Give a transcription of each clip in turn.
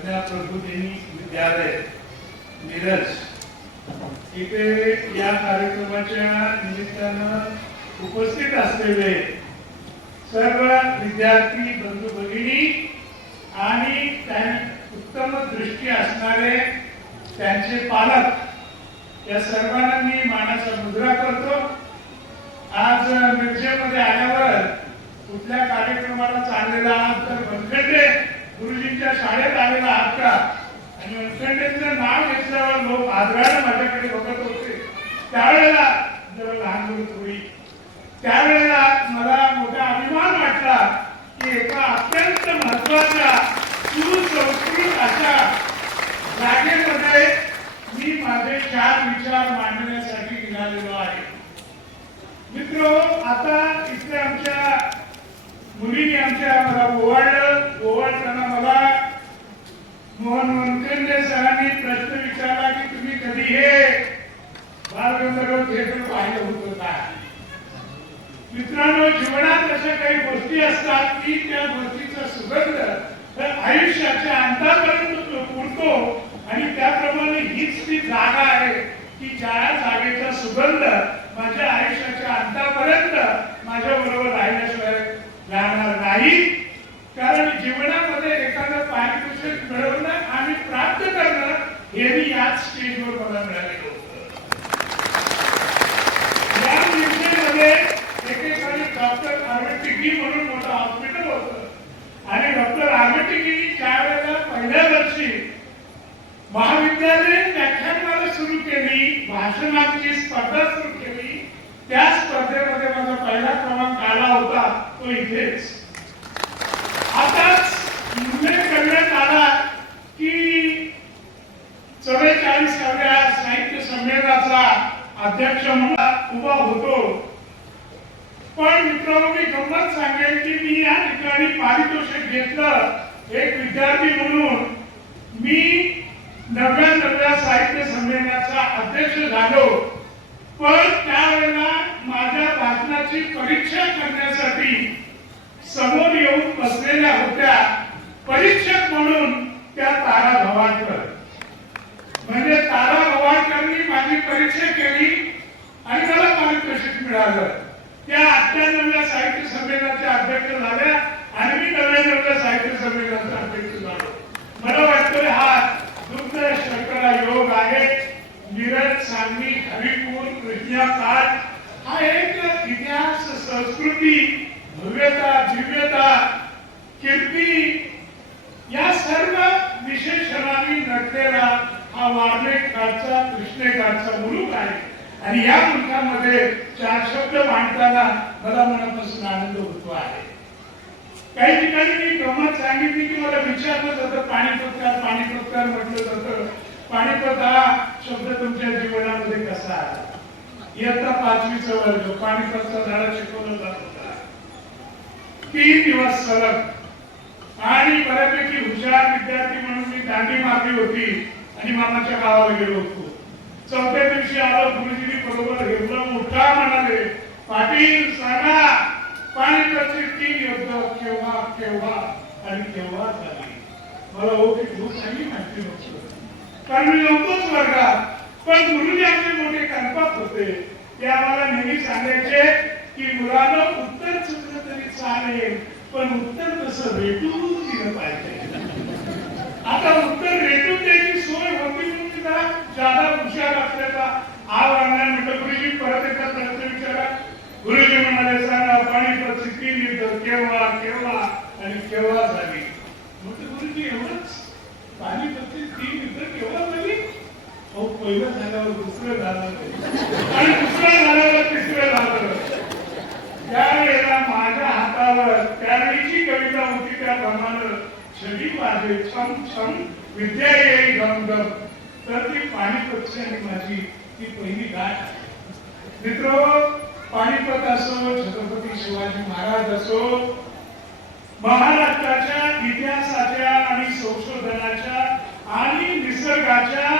प्रज्ञा प्रबोधिनी विद्यालय मिरज इथे या कार्यक्रमाच्या निमित्तानं उपस्थित असलेले सर्व विद्यार्थी बंधू भगिनी आणि उत्तम दृष्टी असणारे त्यांचे पालक या सर्वांना मी मानाचा मुजरा करतो। आज मिरजेमध्ये आल्यावर कुठल्या कार्यक्रमाला चाललेला आहात तर वनखंडे गुरुजींच्या शाळेत आलेला आहात का? आणि वनखंडेचं नाव घेतल्यावर लोक आदराने माझ्याकडे बघत होते। त्यावेळेला जरा लहान मुलं थोडी त्यावेळेला मला मोठा अभिमान वाटला की एका अत्यंत महत्वाच्या सुसंस्कृत अशा जागेमध्ये मी माझे 4 विचार मांडण्यासाठी निघालेलो आहे। मित्र, आता इथे आमच्या मुलींनी आमच्या मला ओवाळताना मला मोहन वनखंडे सरांनी प्रश्न विचारला की तुम्ही कधी हे बालगंधर्व थिएटर पाहिलं होतं का? मित्रांनो, जीवनात अशा काही गोष्टी असतात की त्या गोष्टीचा सुगंध आयुष्याच्या अंतापर्यंत पुरतो आणि त्याप्रमाणे हीच ती जागा आहे की ज्या जागेचा सुगंध माझ्या आयुष्याच्या अंतापर्यंत माझ्या बरोबर राहिल्याशिवाय राहणार नाही। कारण जीवनामध्ये एखादं पारितोषिक मिळवणं आणि प्राप्त करणं हे मी याच स्टेजवर मला मिळालेलं होतं। या दिवसामध्ये एकेकाळी डॉक्टर आर्मेटिकी म्हणून मोठं हॉस्पिटल होतं आणि डॉक्टर आर्मेटिकीनी त्यावेळेला पहिल्या वर्षी महाविद्यालयीन व्याख्यानमाला सुरू केली, भाषणाची स्पर्धा सुरू केली। त्या स्पर्धेमध्ये माझा पहिला क्रमांक आला होता, तो इथेच। आताच उल्लेख करण्यात आला की 44व्या साहित्य संमेलनाचा अध्यक्ष म्हणून उभा होतो। पण मित्रांनो, मी गंमत सांगेन की मी या ठिकाणी पारितोषिक घेतलं एक विद्यार्थी म्हणून। मी 99व्या साहित्य संमेलनाचा अध्यक्ष झालो, पण त्यावेळेला माझ्या भाषणाची परीक्षा करण्यासाठी समोर येऊन बसलेल्या होत्या परीक्षक म्हणून त्या तारा भवाडकर। म्हणजे तारा भवाडकरनी माझी परीक्षा केली आणि मला पारितोषिक मिळालं। त्या 98व्या साहित्य संमेलनाच्या अध्यक्ष झाल्या आणि मी 99व्या साहित्य संमेलनाचा अध्यक्ष झालो। मला वाटतं हा दुर्द शंकरा योग आहे। मिरज, सांगली, हरिपूर, कृष्णाकाठ हा एक इतिहास, संस्कृती, भव्यता, दिव्यता, कीर्ती या सर्व विशेषणांनी नटलेला हा वारणेकाठचा, कृष्णेकाठचा मुलूक आहे। आणि या मुलुकामध्ये 4 शब्द मांडताना मला मनापासून आनंद होतो आहे। काही ठिकाणी मी गंमत सांगितली की मला विचारलं जातं पाणीपतकार म्हटलं जातं। पाणीपत हा शब्द तुमच्या जीवनामध्ये कसा आला? इयत्ता 5वीचा वर्ग पाणीपतचा धडा शिकवला जात होता 3 दिवस सलग। आणि बऱ्यापैकी हुशार विद्यार्थी म्हणून मी दांडी मारली होती आणि मामाच्या गावाला गेलो होतो। 4थ्या दिवशी आलो, गुरुजींनी बरोबर एवढा मोठा म्हणाले, पाटील सांगा पाणीपतची 3 युद्ध केव्हा केव्हा आणि केव्हा झाली? मला खूप काही माहिती नव्हती, कारण मी नव्हतोच वर्गात। पण गुरुजी आमचे मोठे कल्पक होते, ते आम्हाला नेहमी सांगायचे की मुलांना उत्तर चुकलं तरी चालेल, पण उत्तर तसं रेटून दिलं पाहिजे। आता उत्तर रेटून द्यायची सोय होती म्हणून मी जरा जादा हुशार असल्याचा आवडणार म्हटलं। गुरुजी परत एकदा प्रश्न विचारा। गुरुजी म्हणाले, सांगा पाणीपतची 3 युद्ध केव्हा केव्हा आणि केव्हा झाली? म्हटलं गुरुजी एवढंच? पाणीपतची 3 युद्ध केव्हा झाली? अहो, पहिलं झाल्यावर दुसरं झालं आणि दुसरं झाल्यावर तिसरं झालं। त्यावेळेला माझ्या हातावर त्यावेळीची कविता होती त्याप्रमाणे छडी वाजे छम छम विद्या येई गम गम। तर ती पाणीपतची आणि माझी ती पहिली गाठ। मित्रो, पाणीपत असो, छत्रपती शिवाजी महाराज असो, महाराष्ट्राच्या इतिहासाच्या आणि संशोधनाच्या आणि निसर्गाच्या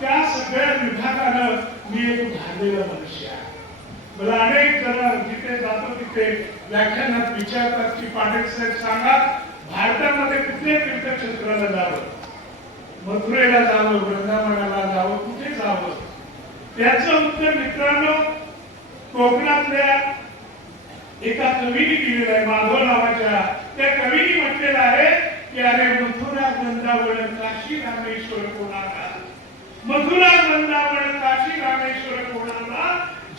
त्या सगळ्या विभागानं मी एक भांडलेला मनुष्य आहे। मला अनेक जण जिथे जातो तिथे व्याख्यानात विचारतात की पाटील साहेब सांगा भारतामध्ये कुठल्या तीर्थक्षेत्राला कवीने दिलेला आहे, माधव नावाच्या त्या कवीने म्हटलेलं आहे की अरे मथुरा वृंदावन काशी रामेश्वर कोणाला, मथुरा वृंदावन काशी रामेश्वर कोणाला,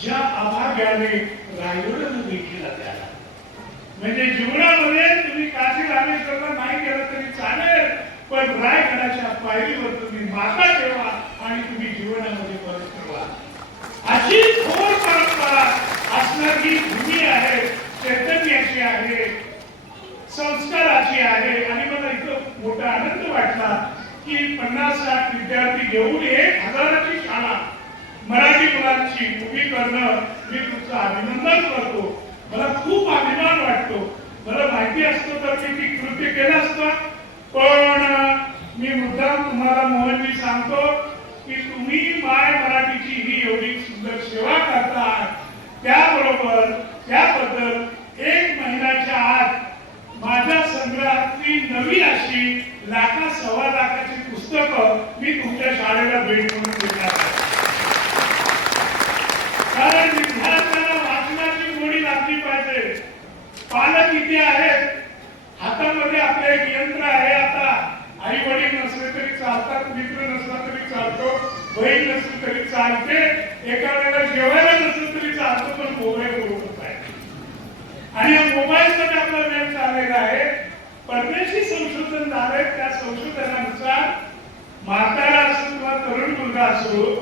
ज्या अभाग्याने रायगड देखील त्याला. म्हणजे जीवनामध्ये तुम्ही काशी रामेश्वरला नाही गेलं तरी चालेल, पण रायगडाच्या पायरीवर तुम्ही माता ठेवा आणि तुम्ही जीवनामध्ये परत ठेवा. अशी थोर परंपरा असणारी भूमी आहे, चैतन्याची आहे, संस्काराची आहे. आणि मला इथं मोठा आनंद वाटला की 50-60 विद्यार्थी घेऊन 1000ची शाळा मराठी मुलांची उभी करणं, मी तुमचं अभिनंदन करतो. मला खूप अभिमान वाटतो. मला माहिती असतं तर मी ती कृत्य केलं असतं, पण मी मुद्दाम तुम्हाला मोहनजी सांगतो की तुम्ही माय मराठीची ही एवढी सुंदर सेवा करतात, त्याबरोबर त्याबद्दल 1 महिन्याच्या आत माझ्या संग्रहातली नवी अशी 1,00,000-1.25 लाखाची पुस्तकं मी तुमच्या शाळेला भेट म्हणून देणार आहे. कारण विद्यार्थ्यांना वाचनाची गोडी लागली पाहिजे. पालक इथे आहेत, हातामध्ये आपले एक यंत्र आहे. आता आई वडील नसले तरी चालतात, मित्र नसला तरी चालतो, बहीण नसली तरी चालते, एका वेळेला जेवायला नसलं तरी चालतो, पण मोबाईल बरोबर आहे. आणि या मोबाईलमध्ये आपला वेळ चाललेला आहे. परदेशी संशोधन झाले, त्या संशोधनानुसार म्हातारा असो किंवा तरुण मुलगा असो,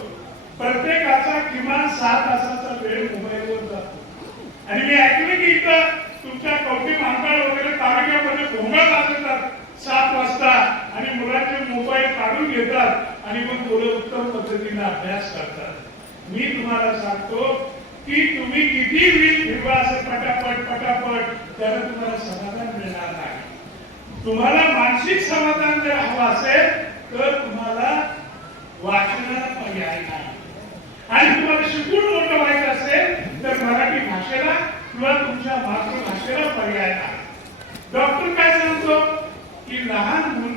प्रत्येकाचा किमान 6 तासाचा वेळ मोबाईलवर जातो. आणि मी ऐकलं की इथं तुमच्या कवठी महाकाळ वगैरे तालुक्यामध्ये भोंगा वाजवतात 7 वाजता आणि मुलांचे मोबाईल काढून घेतात आणि मग मुलं उत्तम पद्धतीने अभ्यास करतात. मी तुम्हाला सांगतो की तुम्ही किती रील फिरवा असं पटापट पटापट, त्याला तुम्हाला समाधान मिळणार नाही. तुम्हाला मानसिक समाधान जर हवं असेल तर तुम्हाला वाचनाला पर्याय नाही. आणि तुम्हाला शिकून मोठं व्हायचं असेल तर मराठी भाषेला किंवा तुमच्या मातृभाषेला पर्याय नाही. डॉक्टर काय सांगतो की लहान मूल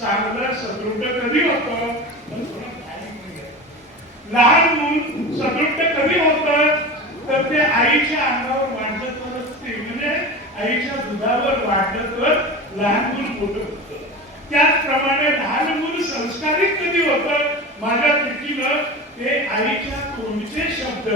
चांगलं सदृढ कधी होतं, लहान मूल सदृढ कधी होतं तर ते आईच्या अंगावर वाढलं तरच, ते म्हणजे आईच्या दुधावर वाढलं तर लहान मूल मोठं होतं. त्याचप्रमाणे लहान मूल संस्कारित कधी होतं, माझ्या दृष्टीनं ते आईच्या तोंडचे शब्द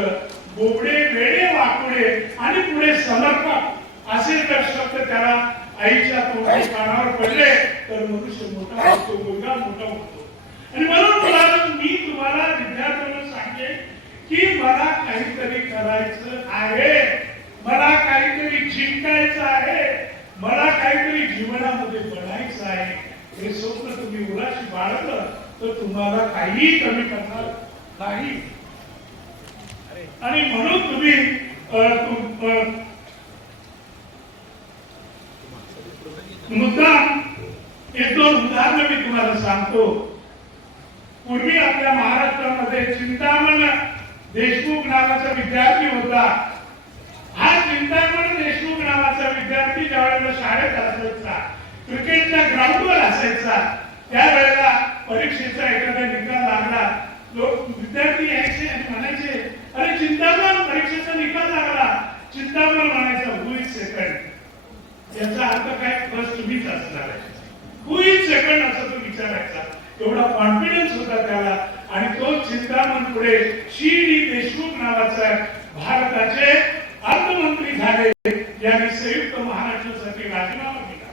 बोबडे वेडे वाकुडे आणि पुढे समर्पक असे जर शब्द त्याला आईच्या तोंडी कानावर पडले तर मनुष्य मोठा होतो, मुलगा मोठा होतो. आणि म्हणून मी तुम्हाला विद्यार्थ्यांना सांगेन की मला काहीतरी करायचं आहे, मला काहीतरी जिंकायचं आहे, मला काहीतरी जीवनामध्ये बनायचं आहे. हे स्वप्न तुम्ही मुलाशी बाळगलं तर तुम्हाला काही कमी करणार नाही. आणि म्हणून तुम्ही मुद्दाम 1-2 उदाहरणं मी तुम्हाला सांगतो. पूर्वी आपल्या महाराष्ट्रामध्ये चिंतामण देशमुख नावाचा विद्यार्थी होता. हा चिंतामण देशमुख नावाचा विद्यार्थी ज्यावेळेला शाळेत असायचा, क्रिकेटच्या ग्राउंडवर असायचा, त्यावेळेला परीक्षेचा एखादा निकाल लागला, लोक विद्यार्थी यायचे आणि म्हणायचे अरे चिंतामण परीक्षेचा निकाल लागला. चिंतामण म्हणायचा हु इज सेकंड. याचा अर्थ काय, फर्स्ट मीच असणार आहे, हु इज सेकंड असं तो विचारायचा. एवढा कॉन्फिडन्स होता त्याला. आणि तो चिंतामण पुढे डी देशमुख नावाचा भारताचे अर्थमंत्री झाले, यांनी संयुक्त महाराष्ट्रासाठी राजीनामा दिला.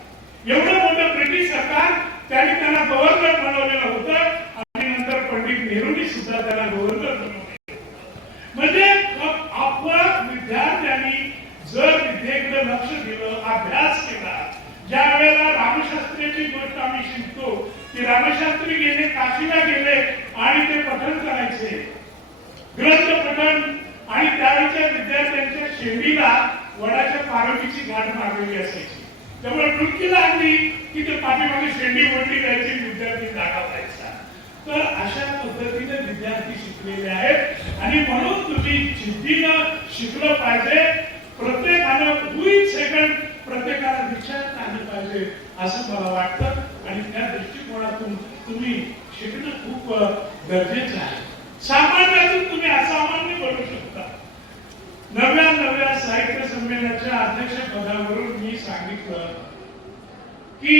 एवढं मोठं ब्रिटिश सरकार त्यांनी त्यांना गव्हर्नर बनवलेलं होतं आणि नंतर पंडित नेहरूंनी सुद्धा त्याला गव्हर्नर बनवले. म्हणजे आपण विद्यार्थ्यांनी जर विद्येकडे लक्ष दिलं, अभ्यास केला. ज्या वेळेला रामशास्त्रीची गोष्ट आम्ही शिकतो की रामशास्त्री गेले, काशीला गेले आणि ते पठण करायचे, ग्रंथ पठण. आणि त्यावेळेच्या विद्यार्थ्यांच्या शेंडीला वडाच्या पारंबीची गाठ मारलेली असायची, त्यामुळे डुबकी लागली की ते पाठीमागे शेंडी ओढली जायची, विद्यार्थी जागा व्हायचा. तर अशा पद्धतीने विद्यार्थी शिकलेले आहेत. आणि म्हणून तुम्ही जिद्दीनं शिकलं पाहिजे. प्रत्येकानं हु इज सेकंड प्रत्येकाला विचारता आलं पाहिजे असं मला वाटतं. आणि त्या दृष्टिकोनातून तुम्ही शिकणं खूप गरजेचं आहे. सामान्यातून तुम्ही असामान्य बनू शकता. नव्या साहित्य संमेलनाच्या अध्यक्षपदावरून मी सांगितलं की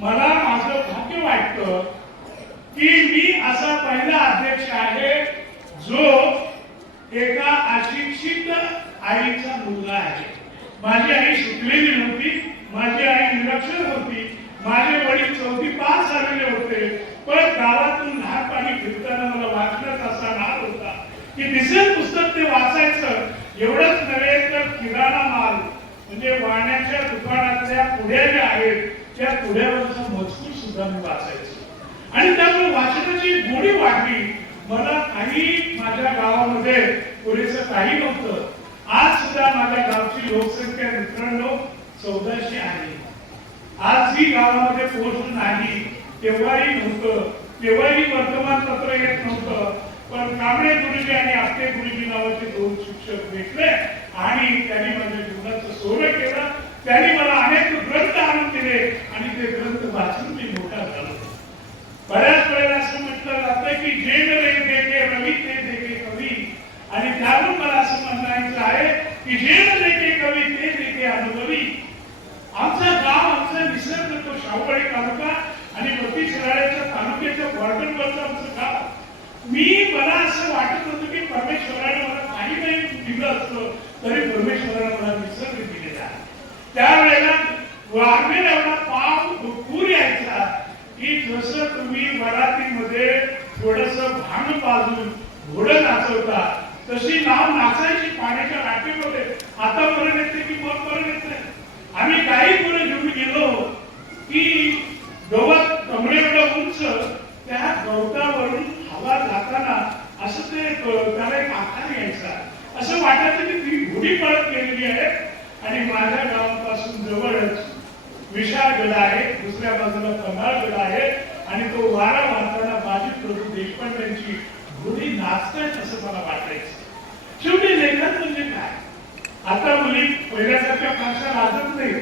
मला माझं भाग्य वाटतं की मी असा पहिला अध्यक्ष आहे जो एका अशिक्षित आईचा मुलगा आहे. माझी आई शिकलेली नव्हती, माझी आई निरक्षर होती, माझे वडील 4थी पास झालेले होते, पण गावातून लहानपणी फिरताना मला वाचण्यात असा नाद होता की दिसेल पुस्तक ते वाचायचं. एवढंच नव्हे तर किराणा माल म्हणजे वाण्याच्या दुकानातल्या पुढ्या ज्या आहेत त्या पुढ्यावरचा मजकूर सुद्धा मी वाचायचो आणि त्यामुळे वाचनाची गोडी वाढली. मला काही माझ्या गावामध्ये पुरेसं काही नव्हतं. आज सुद्धा माझ्या गावची लोकसंख्या मित्रांनो 1400 आहे. आज जी गावामध्ये पोस्ट नाही, तेव्हाही नव्हतं, तेव्हाही वर्तमानपत्र येत नव्हतं. पण कांबळे गुरुजी आणि आपटे गुरुजी नावाचे 2 शिक्षक भेटले आणि त्यांनी माझ्या जीवनाचं सोनं केलं. त्यांनी मला अनेक ग्रंथ आणून दिले आणि ते ग्रंथ वाचून मी मोठा झालो. बऱ्याच वेळेला असं म्हटलं जातं की जे रे देखे रवी ते देखे कवी, आणि त्यावरून मला असं म्हणायचं आहे की जे देखे कवी ते देखे अनुभवी. आमचं गाव, आमचा निसर्ग, तो शाहूवाडी तालुका आणि मोती शिराळ्याच्या तालुक्याच्या बॉर्डरवरचं आमचं गाव. मला असं वाटत होतं की परमेश्वराने मला काही नाही दिलं असतं तरी परमेश्वराने मला निसर्ग दिलेला. त्यावेळेला वारनेर एवढा पूर यायचा की जसं तुम्ही वरातीमध्ये थोडस भांग पाजून घोडं नाचवता तशी नाव नाचायची पाण्याच्या लाटेमध्ये. आता बरं येते की मग बरं येते. आम्ही काही पुढे घेऊन गेलो की गवत कमरेएवढं उंच, त्या गवतावरून हवा जाताना असं ते त्याला एक आकार यायचा. असं वाटायचं की ती घोडी पळत गेलेली आहे. आणि माझ्या गावापासून जवळच विशाळगड आहे, दुसऱ्या बाजूला पन्हाळगड आहे आणि तो वारा वाहताना बाजी प्रभू देशपांड्यांची घोडी नाचतायत असं मला वाटायचं. शेवटी लेखन म्हणजे काय? आता मुली पहिल्यासारख्या फारशा लाजत नाही,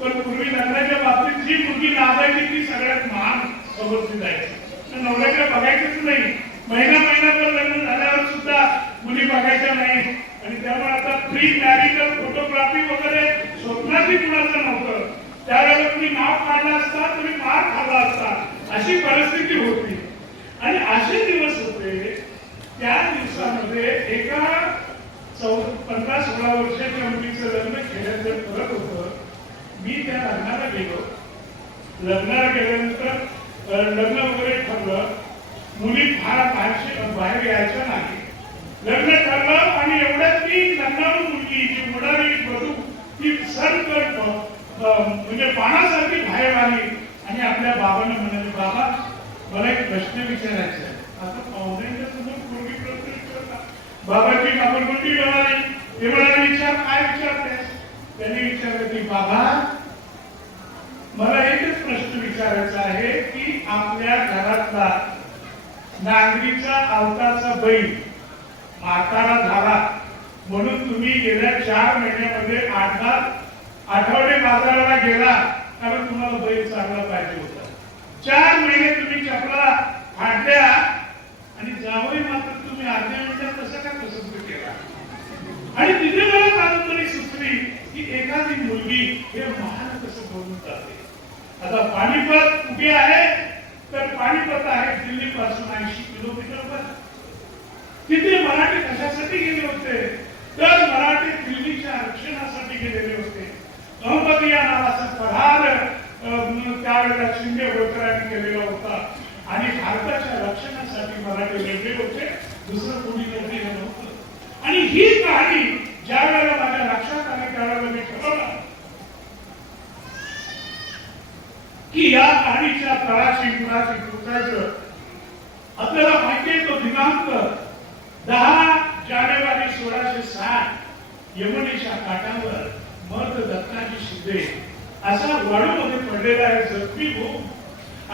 पण पूर्वी लग्नाच्या बाबतीत जी मुलगी लाजायची ती सगळ्यात महान समजली जायची. नवऱ्याकडे बघायचंच नाही. महिनाभर लग्न झाल्यावर सुद्धा मुली बघायच्या नाही. आणि त्यामुळे आता प्री मॅरिटल फोटोग्राफी वगैरे स्वप्नातही कुणाचं नव्हतं. त्यावेळेला तुम्ही नाव काढला असता, तुम्ही मार खाल्ला असता, अशी परिस्थिती होती. आणि असे दिवस होते. त्या दिवसामध्ये एका 15-16 वर्षाच्या मुलीचं लग्न केल्याचं करत होतं. मी त्या लग्नाला गेलो. लग्नाला गेल्यानंतर लग्न वगैरे ठरलं. मुली फार बाहेर यायच्या नाही. लग्न ठरलं आणि एवढ्यात ती लग्नाळू मुलगी जी मुलारी वधू ती सरकट म्हणजे पानासारखी बाहेर आली आणि आपल्या बाबांना म्हणाली, बाबा मला एक प्रश्न विचारायचा आहे. आता पाहुण्यांच्या समोर पूर्वी प्रश्न विचारला. बाबाची कापडपट्टी मिळाली. ते म्हणाले, विचार, काय विचारतेस? त्यांनी विचारलं की बाबा मला एकच प्रश्न विचारायचा आहे की आपल्या घरातला नांगरीचा आवताचा बैल म्हातारा झाला म्हणून तुम्ही गेल्या 4 महिन्यामध्ये 8 आठवडे बाजाराला गेला, कारण तुम्हाला बैल चांगला पाहिजे होता. 4 महिने तुम्ही चपला फाडल्या आणि जावई मात्र तुम्ही अर्ध्या मिनिटात कसं काय पसंत केला. आणि तिथे मला कादंबरी सुचली की एखादी मुलगी हे महान कसं बोलून जाते. आता पानिपत कुठे आहे? तर पानिपत आहे दिल्ली पासून 80 किलोमीटरवर. तिथे मराठी कशासाठी गेले होते? तर मराठी दिल्लीच्या रक्षणासाठी गेलेले होते. अहमदी या नावाचा प्रहार त्यावेळेला शिंदे होळकरांनी केलेला होता आणि भारताच्या रक्षणासाठी मराठी लढले होते. दुसरं कोणी लढलेलं नव्हतं. आणि ही कहाणी ज्या वेळेला माझ्या लक्षात आली त्यावेळेला मी ठरवलं की या कहाणीच्या तळाशी मुळाशी पोचायचं. आपल्याला माहिती आहे तो दिनांक 10 जानेवारी 1660 यमुनेच्या काठावर मर्द दत्ताजी शिंदे असा वाळूमध्ये पडलेला आहे. जखमी होऊन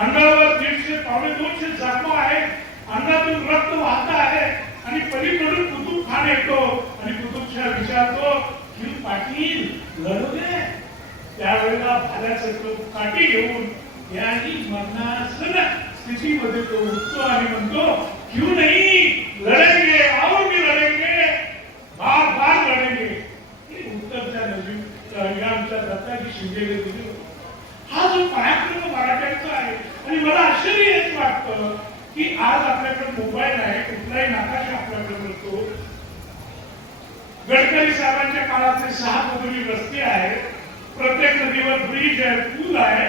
अंगावर 150 पावणे 200 जखमा आहेत. अंगातून रक्त वाहत आहे आणि पलीकडून कुतुब खान येतो आणि कुतुबशाह विचारतो की पाटील लढू दे. त्यावेळेला भाल्याचं काठी घेऊन याही मरणासन्न स्थितीमध्ये तो उठतो आणि म्हणतो क्यों नहीं लढेंगे, आओ भी लढेंगे. बाप शिंदेने दिले. हा जो पराक्रम मराठ्यांचा आहे. आणि मला आश्चर्य हेच वाटतं की आज आपल्याकडे मोबाईल आहे, कुठलाही नकाशा आपल्याकडे मिळतो. गडकरी साहेबांच्या काळातले 6 मजली रस्ते आहेत, प्रत्येक नदीवर ब्रिज आहे, पूल आहे.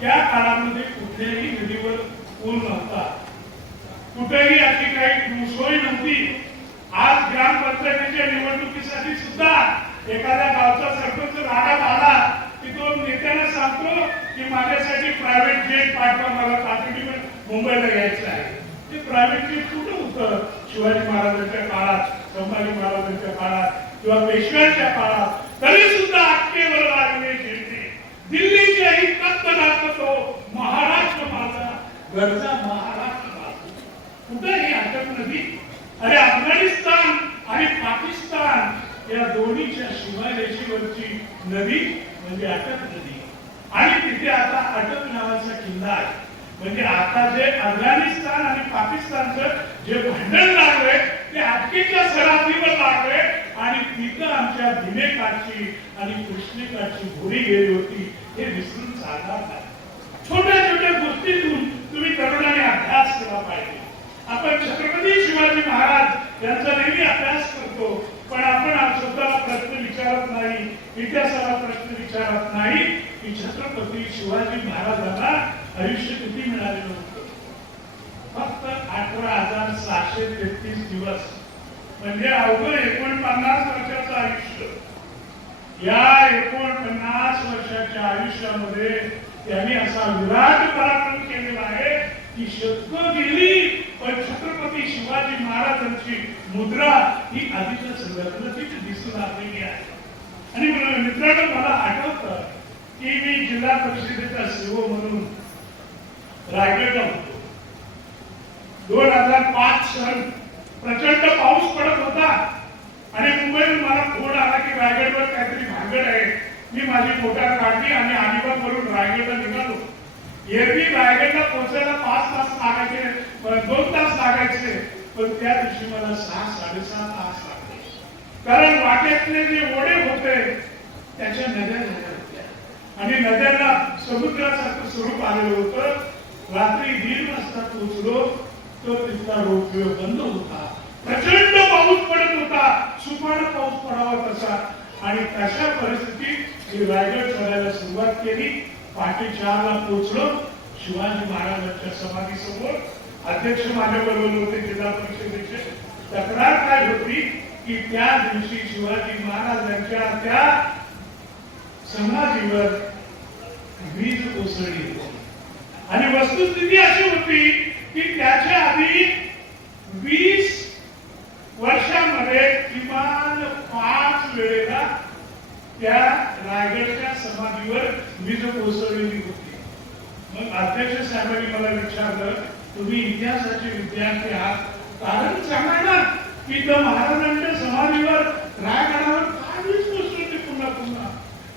त्या काळामध्ये कुठल्याही नदीवर पूल नव्हता, कुठेही अशी काही सोय नव्हती. आज ग्रामपंचायतीच्या निवडणुकीसाठी सुद्धा एखाद्या गावचा सरपंच रागात आला की तो नेत्याला सांगतो की माझ्यासाठी प्रायव्हेट जेट पाठवा, मला तातडीने मुंबईला यायचं आहे. ते प्रायव्हेट जेट कुठं होतं? शिवाजी महाराजांच्या काळात, संभाजी महाराजांच्या काळात किंवा पेशव्यांच्या काळात. तरी सुद्धा अटकेवर लागले झेंडे, दिल्लीच्याही तख्त दाखवतो महाराष्ट्र माझा, गरजा महाराष्ट्र माझा. कुठं ही अटक नदी? अरे अफगाणिस्तान आणि पाकिस्तान या दोन्हीच्या सीमारेषेवरची नदी म्हणजे अटक नदी. आणि तिथे आता अटक नावाचा किल्ला आहे. म्हणजे आता जे अफगाणिस्तान आणि पाकिस्तानचं जे भांडण लागलंय ते अटकेच्या सरहद्दीवर लागलंय. आणि तिथं आमच्या भीमेकाठची आणि कृष्णेकाठची घोडी गेली होती, हे विसरून चालणार नाही. छोट्या छोट्या गोष्टीतून तुम्ही तरुणांनी अभ्यास केला पाहिजे. आपण छत्रपती शिवाजी महाराज यांचा नेहमी अभ्यास करतो, पण आपण स्वतःला प्रश्न विचारत नाही, इतिहासाला प्रश्न विचारत नाही की छत्रपती शिवाजी महाराजांना आयुष्य किती मिळालेलं होतं. फक्त 18,733 दिवस, म्हणजे अवघड 49 वर्षाचं आयुष्य. या 49 वर्षाच्या आयुष्यामध्ये त्यांनी असा विराट पराक्रम केलेला आहे की शतकं गेली, पण छत्रपती शिवाजी महाराजांची मुद्रा ही आधीच्या संदर्भात दिसून आलेली आहे. आणि मित्रांनो, मला आठवतं की मी जिल्हा परिषदेचा सीओ म्हणून रायगडला होतो. 2005 सन प्रचंड पाऊस पडत होता आणि मुंबईतून मला फोन आला की रायगडवर काहीतरी भानगड आहे. मी माझी मोटार काढली आणि अलिबाग वरून रायगडला निघालो. एरवी रायगडला पोहोचायला 5 तास लागायचे, 2 तास लागायचे, पण त्या दिवशी मला 6-7.5 तास लागले. कारण वाटेतले जे ओढे होते त्याच्या नद्या झाल्या होत्या आणि नद्यांना समुद्रासारखं स्वरूप आलेलं होतं. रात्री 1:30 वाजता पोहोचलो तर तिथला रोपवे बंद होता. प्रचंड पाऊस पडत होता, सुपानं पाऊस पडावा तसा. आणि तशा परिस्थितीत रायगड चढायला सुरुवात केली. पहाटे 4 ला पोहोचलो शिवाजी महाराजांच्या समाधी समोर. अध्यक्ष माझ्याबरोबर होते जिल्हा परिषदेचे. तक्रार काय होती की त्या दिवशी शिवाजी महाराजांच्या त्या समाधीवर वीज कोसळली आणि वस्तुस्थिती अशी होती की त्याच्या आधी 20 वर्षांमध्ये किमान 5 वेळेला त्या रायगडच्या समाधीवर वीज कोसळलेली होती. मग अध्यक्ष साहेबांनी मला विचारलं, तुम्ही इतिहासाचे विद्यार्थी आहात, कारण सांगा ना की त्या महाराजांच्या समाधीवर रायगडावर काय वीज कोसळली पुन्हा पुन्हा.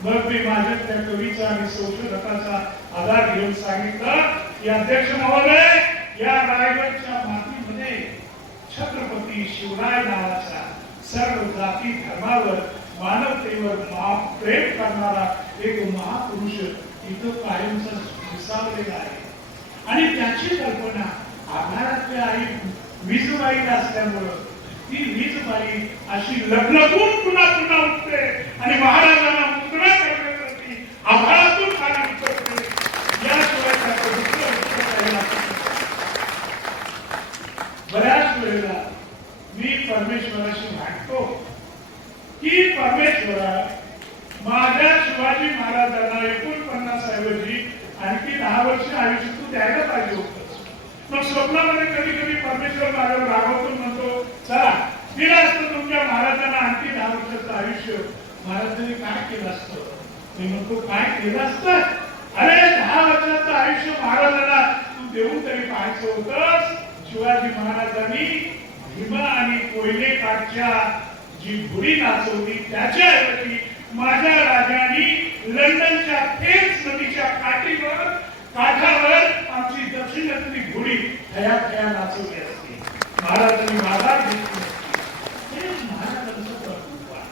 मग मी माझ्या त्या कवीचा आणि संशोधकाचा आधार घेऊन सांगितलं की अध्यक्ष महोदय, या रायगडच्या मातीमध्ये छत्रपती शिवराय नावाचा सर्व जाती धर्मावर मानवतेवर प्रेम करणारा एक महापुरुष इथं कायमचा विसावलेला आहे. आणि त्याची कल्पना आघाडातल्या आई वीजबाईला असल्यामुळं ती वीजबाई अशी लग्नकून पुन्हा पुन्हा उठते आणि महाराजांना मुद्रा करण्यासाठी आघाडातून खाली उतरते. याशिवाय बऱ्याच वेळेला मी परमेश्वराशी भांडतो की परमेश्वरा, माझ्या शिवाजी महाराजांना 49 ऐवजी आणखी 10 वर्ष आयुष्य तू द्यायला पाहिजे होतंस. मग स्वप्नामध्ये कधी कधी परमेश्वर माझ्यावर रागवतो, म्हणतो चला दिलं असतं तुमच्या महाराजांना आणखी 10 वर्षाचं आयुष्य, महाराजांनी काय केलं असतं? मी म्हणतो काय केलं असतं? अरे 10 वर्षाचं आयुष्य महाराजांना तू देऊन तरी पाहायचं होतंस. शिवाजी महाराजांनी भीमा आणि कोयने काठच्या जी घोडी नाचवली त्याच्याऐवजी माझ्या राजांनी लंडनच्या थेम्स नदीच्या काठावर आमची दक्षिणातली घोडी थया थया नाचवली असती. महाराजांनी माघार घेतली. हे महाराजांचं कर्तृत्व आहे.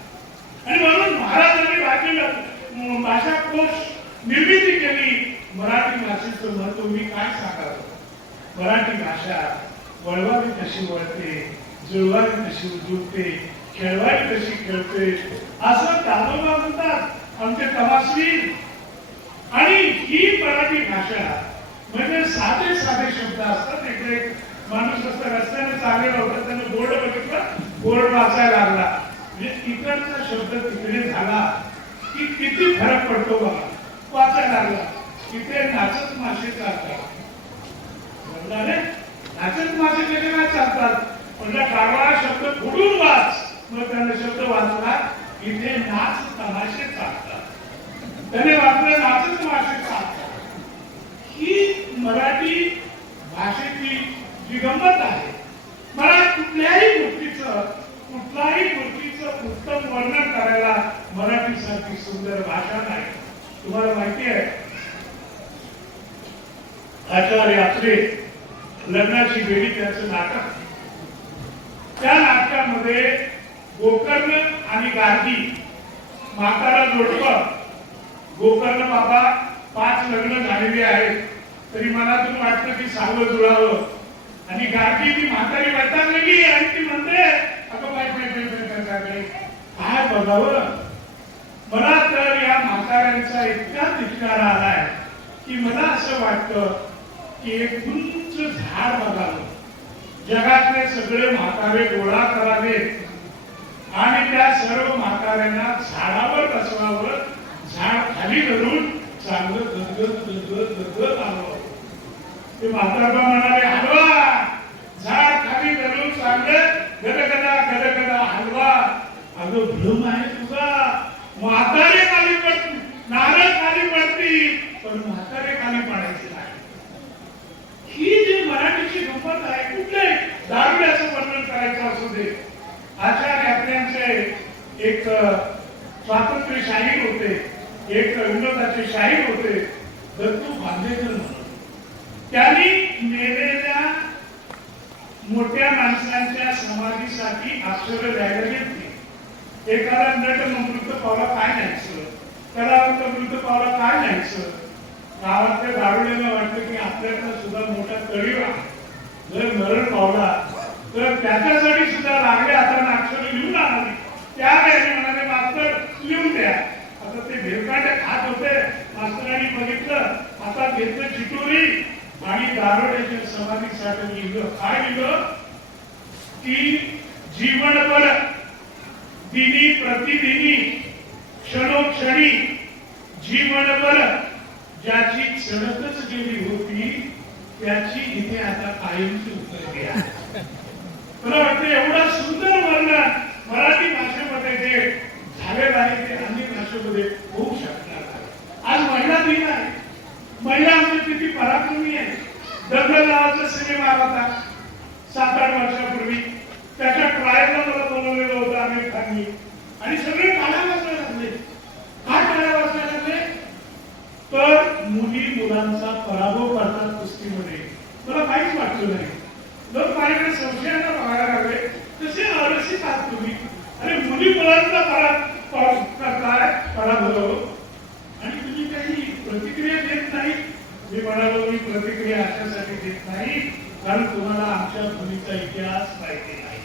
आणि म्हणून महाराजांनी भाषा कोश निर्मिती केली. मराठी भाषेचं महत्व मी काय सांगावं. मराठी भाषा वळवावी कशी वळते, जुळवावी कशी जुळते, खेळवावी कशी खेळते असं दादोबा म्हणतात आमचे तमासवीर. आणि ही मराठी भाषा म्हणजे साधे साधे शब्द असतात. इकडे एक माणूस असता रस्त्याने चाललेला होता, त्याने बोर्ड बघितला, बोर्ड वाचायला लागला, म्हणजे तिकडचा शब्द तिकडे झाला की किती फरक पडतो बघा. वाचायला लागला, तिथे नाचत मासे चालतात. नाचत मासे कसे काय चालतात म्हणजे गावाला शब्द फोडून वाच. मग त्याने शब्द वाचला, इथे नाच तमाशे चालतात. त्याने वाचलं नाचत मासे चालतात. ही मराठी भाषेची जी गंमत आहे. मला कुठल्याही गोष्टीचं उत्तम वर्णन करायला मराठी सारखी सुंदर भाषा नाही. तुम्हाला माहिती आहे आचार्य आपले लग्नाची बेडी त्याचं नाटक. त्या नाटकामध्ये गोकर्ण आणि गार्गी म्हातारा जोडपं. गोकर्ण बाबा 5 लग्न झालेली आहेत तरी मनातून वाटतं की 6वं जुळावं. आणि गार्गी ती म्हातारी वैतागलेली आणि ती म्हणते अगं बाई काय बघावं. मला तर या म्हाताऱ्यांचा इतका धिक्कार आलाय की मला असं वाटतं की एक उंच झाड बघावं. जगातले सगळे म्हातारे गोळा करावे आणि त्या सर्व म्हाताऱ्यांना झाडावर बसवावं. झाड खाली धरून चांगलं गदगद आलं. ते म्हातारबा म्हणाले हलवा. झाड खाली धरून चांगलं गदगदा हलवा. अगं भ्रम आहे तुझा. म्हातारे खाली पडती, नारळ खाली पडती, पण म्हातारे खाली पडायचे नाही. ही जी मराठीची गंमत आहे. कुठले दारुड्याचं वर्णन करायचं असू दे. आचार्य आपल्यांचे एक स्वातंत्र्य शाहीर होते, एक विनोदाचे शाहीर होते, दत्तू बांदेकर म्हणून. त्यांनी मेलेल्या मोठ्या माणसांच्या समाधीसाठी अक्षरं द्यायला घेतली. एखादा नट मृत पावला काय न्यायचं, त्याला मृत पावला काय न्यायचं. गावातल्या दारुड्याला वाटतं की आपल्याकडे सुद्धा मोठा तळीवा जर मरण पावला तर त्याच्यासाठी सुद्धा लागले आता अक्षर लिहून आणावी. त्या वेळी म्हणाले मास्तर लिहून द्या. आता ते भेरकाटे खात होते. मास्तरांनी बघितलं, आता घेतलं चिटोरी आणि दारुड्याच्या समाधीसाठी लिहिलं. काय लिहिलं की जीवनभर दिनी प्रतिदिनी क्षणोक्षणी जीवनभर ज्याची चढतच गेली होती त्याची इथे आता कायमची उत्तर घ्या. मला वाटतं एवढं सुंदर वर्णन मराठी भाषेमध्ये जे झालेलं आहे ते अन्य भाषेमध्ये होऊ शकणार नाही. आज महिला दिन आहे. महिला आमच्या किती पराक्रमी आहे. दंगल नावाचा सिनेमा होता 7-8 वर्षापूर्वी. त्याच्या ट्रायलला मला बोलवलेलं होतं आमिर खाननी आणि सगळे टाळ्या वाजवायला लागले. काय टाळ्या वाजवायला लागले तर मुली मुलांचा पराभव करतात कुस्तीमध्ये. मला काहीच वाटलं नाही. लोक माझ्याकडे संशयानं बघायला लागले कसे अरसिक आहात तुम्ही. अरे मुली मुलांचा करताय पराभव आणि तुम्ही काही प्रतिक्रिया देत नाही. मी म्हणालो मी प्रतिक्रिया अशासाठी देत नाही कारण तुम्हाला आमच्या मुलीचा इतिहास माहिती नाही.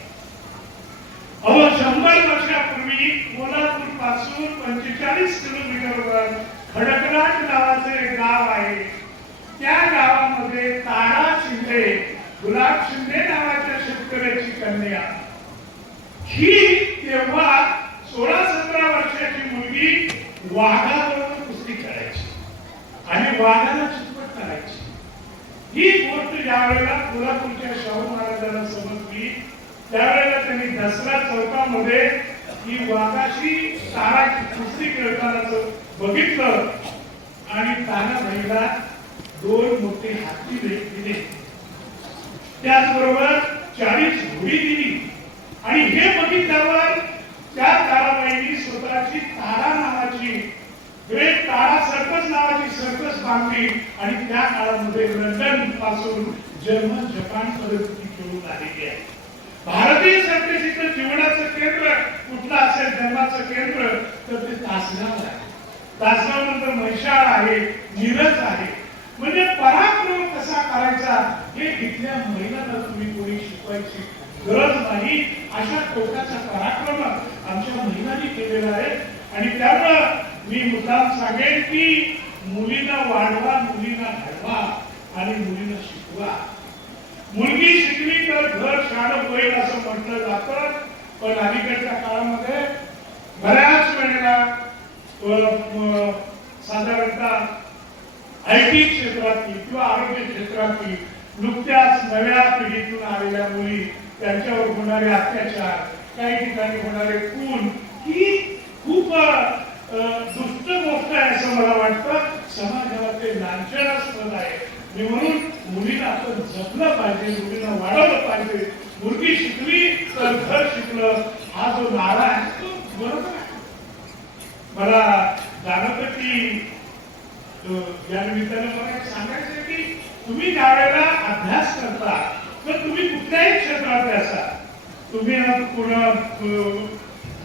100 वर्षापूर्वी कोल्हापूर पासून 45 किलोमीटरवर खडकराट नावाचे एक गाव आहे. त्या गावामध्ये तारा शिंदे, गुलाब शिंदे नावाच्या शेतकऱ्याची कन्या. ही तेव्हा 16-17 वर्षाची मुलगी वाघाबरोबर कुस्ती खेळायची आणि वाघाला चितपट करायची. ही गोष्ट ज्यावेळेला कोल्हापूरच्या शाहू महाराजांना समजली त्यावेळेला त्यांनी दसरा चौकामध्ये ही वाघाशी ताराची कुस्ती खेळताना बघितलं आणि तानाबाईला 2 मोठे हत्ती भेट दिले. त्याचबरोबर 40 घोडी दिली आणि हे बघितल्यावर त्या ताराबाईंनी स्वतःची तारा नावाची ग्रेट तारा सर्कस नावाची सर्कस बांधली आणि त्या काळामध्ये लंडन पासून जर्मन जपान पर्यंत खेळून आलेली आहे. भारतीय सर्कसीचं जीवनाचं केंद्र कुठलं असेल, धर्माचं केंद्र तर ते तासगाव आहे. तासगाव नंतर म्हैसाळ आहे, मिरज आहे. म्हणजे पराक्रम कसा करायचा हे इथल्या महिलांना तुम्ही कोणी शिकवायची गरज नाही. अशा टोकाचा पराक्रम आमच्या महिलांनी केलेला आहे. आणि त्यामुळं मी मुद्दाम सांगेन की मुलींना वाढवा, मुलींना घडवा आणि मुलींना शिकवा. मुलगी शिकली तर घर शाळा होईल असं म्हटलं जातं. पण अलीकडच्या काळामध्ये बऱ्याच वेळेला साधारणतः आयटी क्षेत्रातील किंवा आरोग्य क्षेत्रातील नुकत्याच नव्या पिढीतून आलेल्या मुली, त्यांच्यावर होणारे अत्याचार, काही ठिकाणी होणारे खून ही खूप दुष्ट गोष्ट आहे असं मला वाटतं. समाजाला ते लांछनास्पद आहे. म्हणून मुलींना आपण जपलं पाहिजे, मुलींना वाढवलं पाहिजे. मुलगी शिकली तर घर शिकलं हा जो नारा आहे तो बरोबर आहे. मला जाणवतं की या निमित्तानं मला एक सांगायचं की तुम्ही ज्या वेळेला अभ्यास करता तर तुम्ही कुठल्याही क्षेत्रात असा, तुम्ही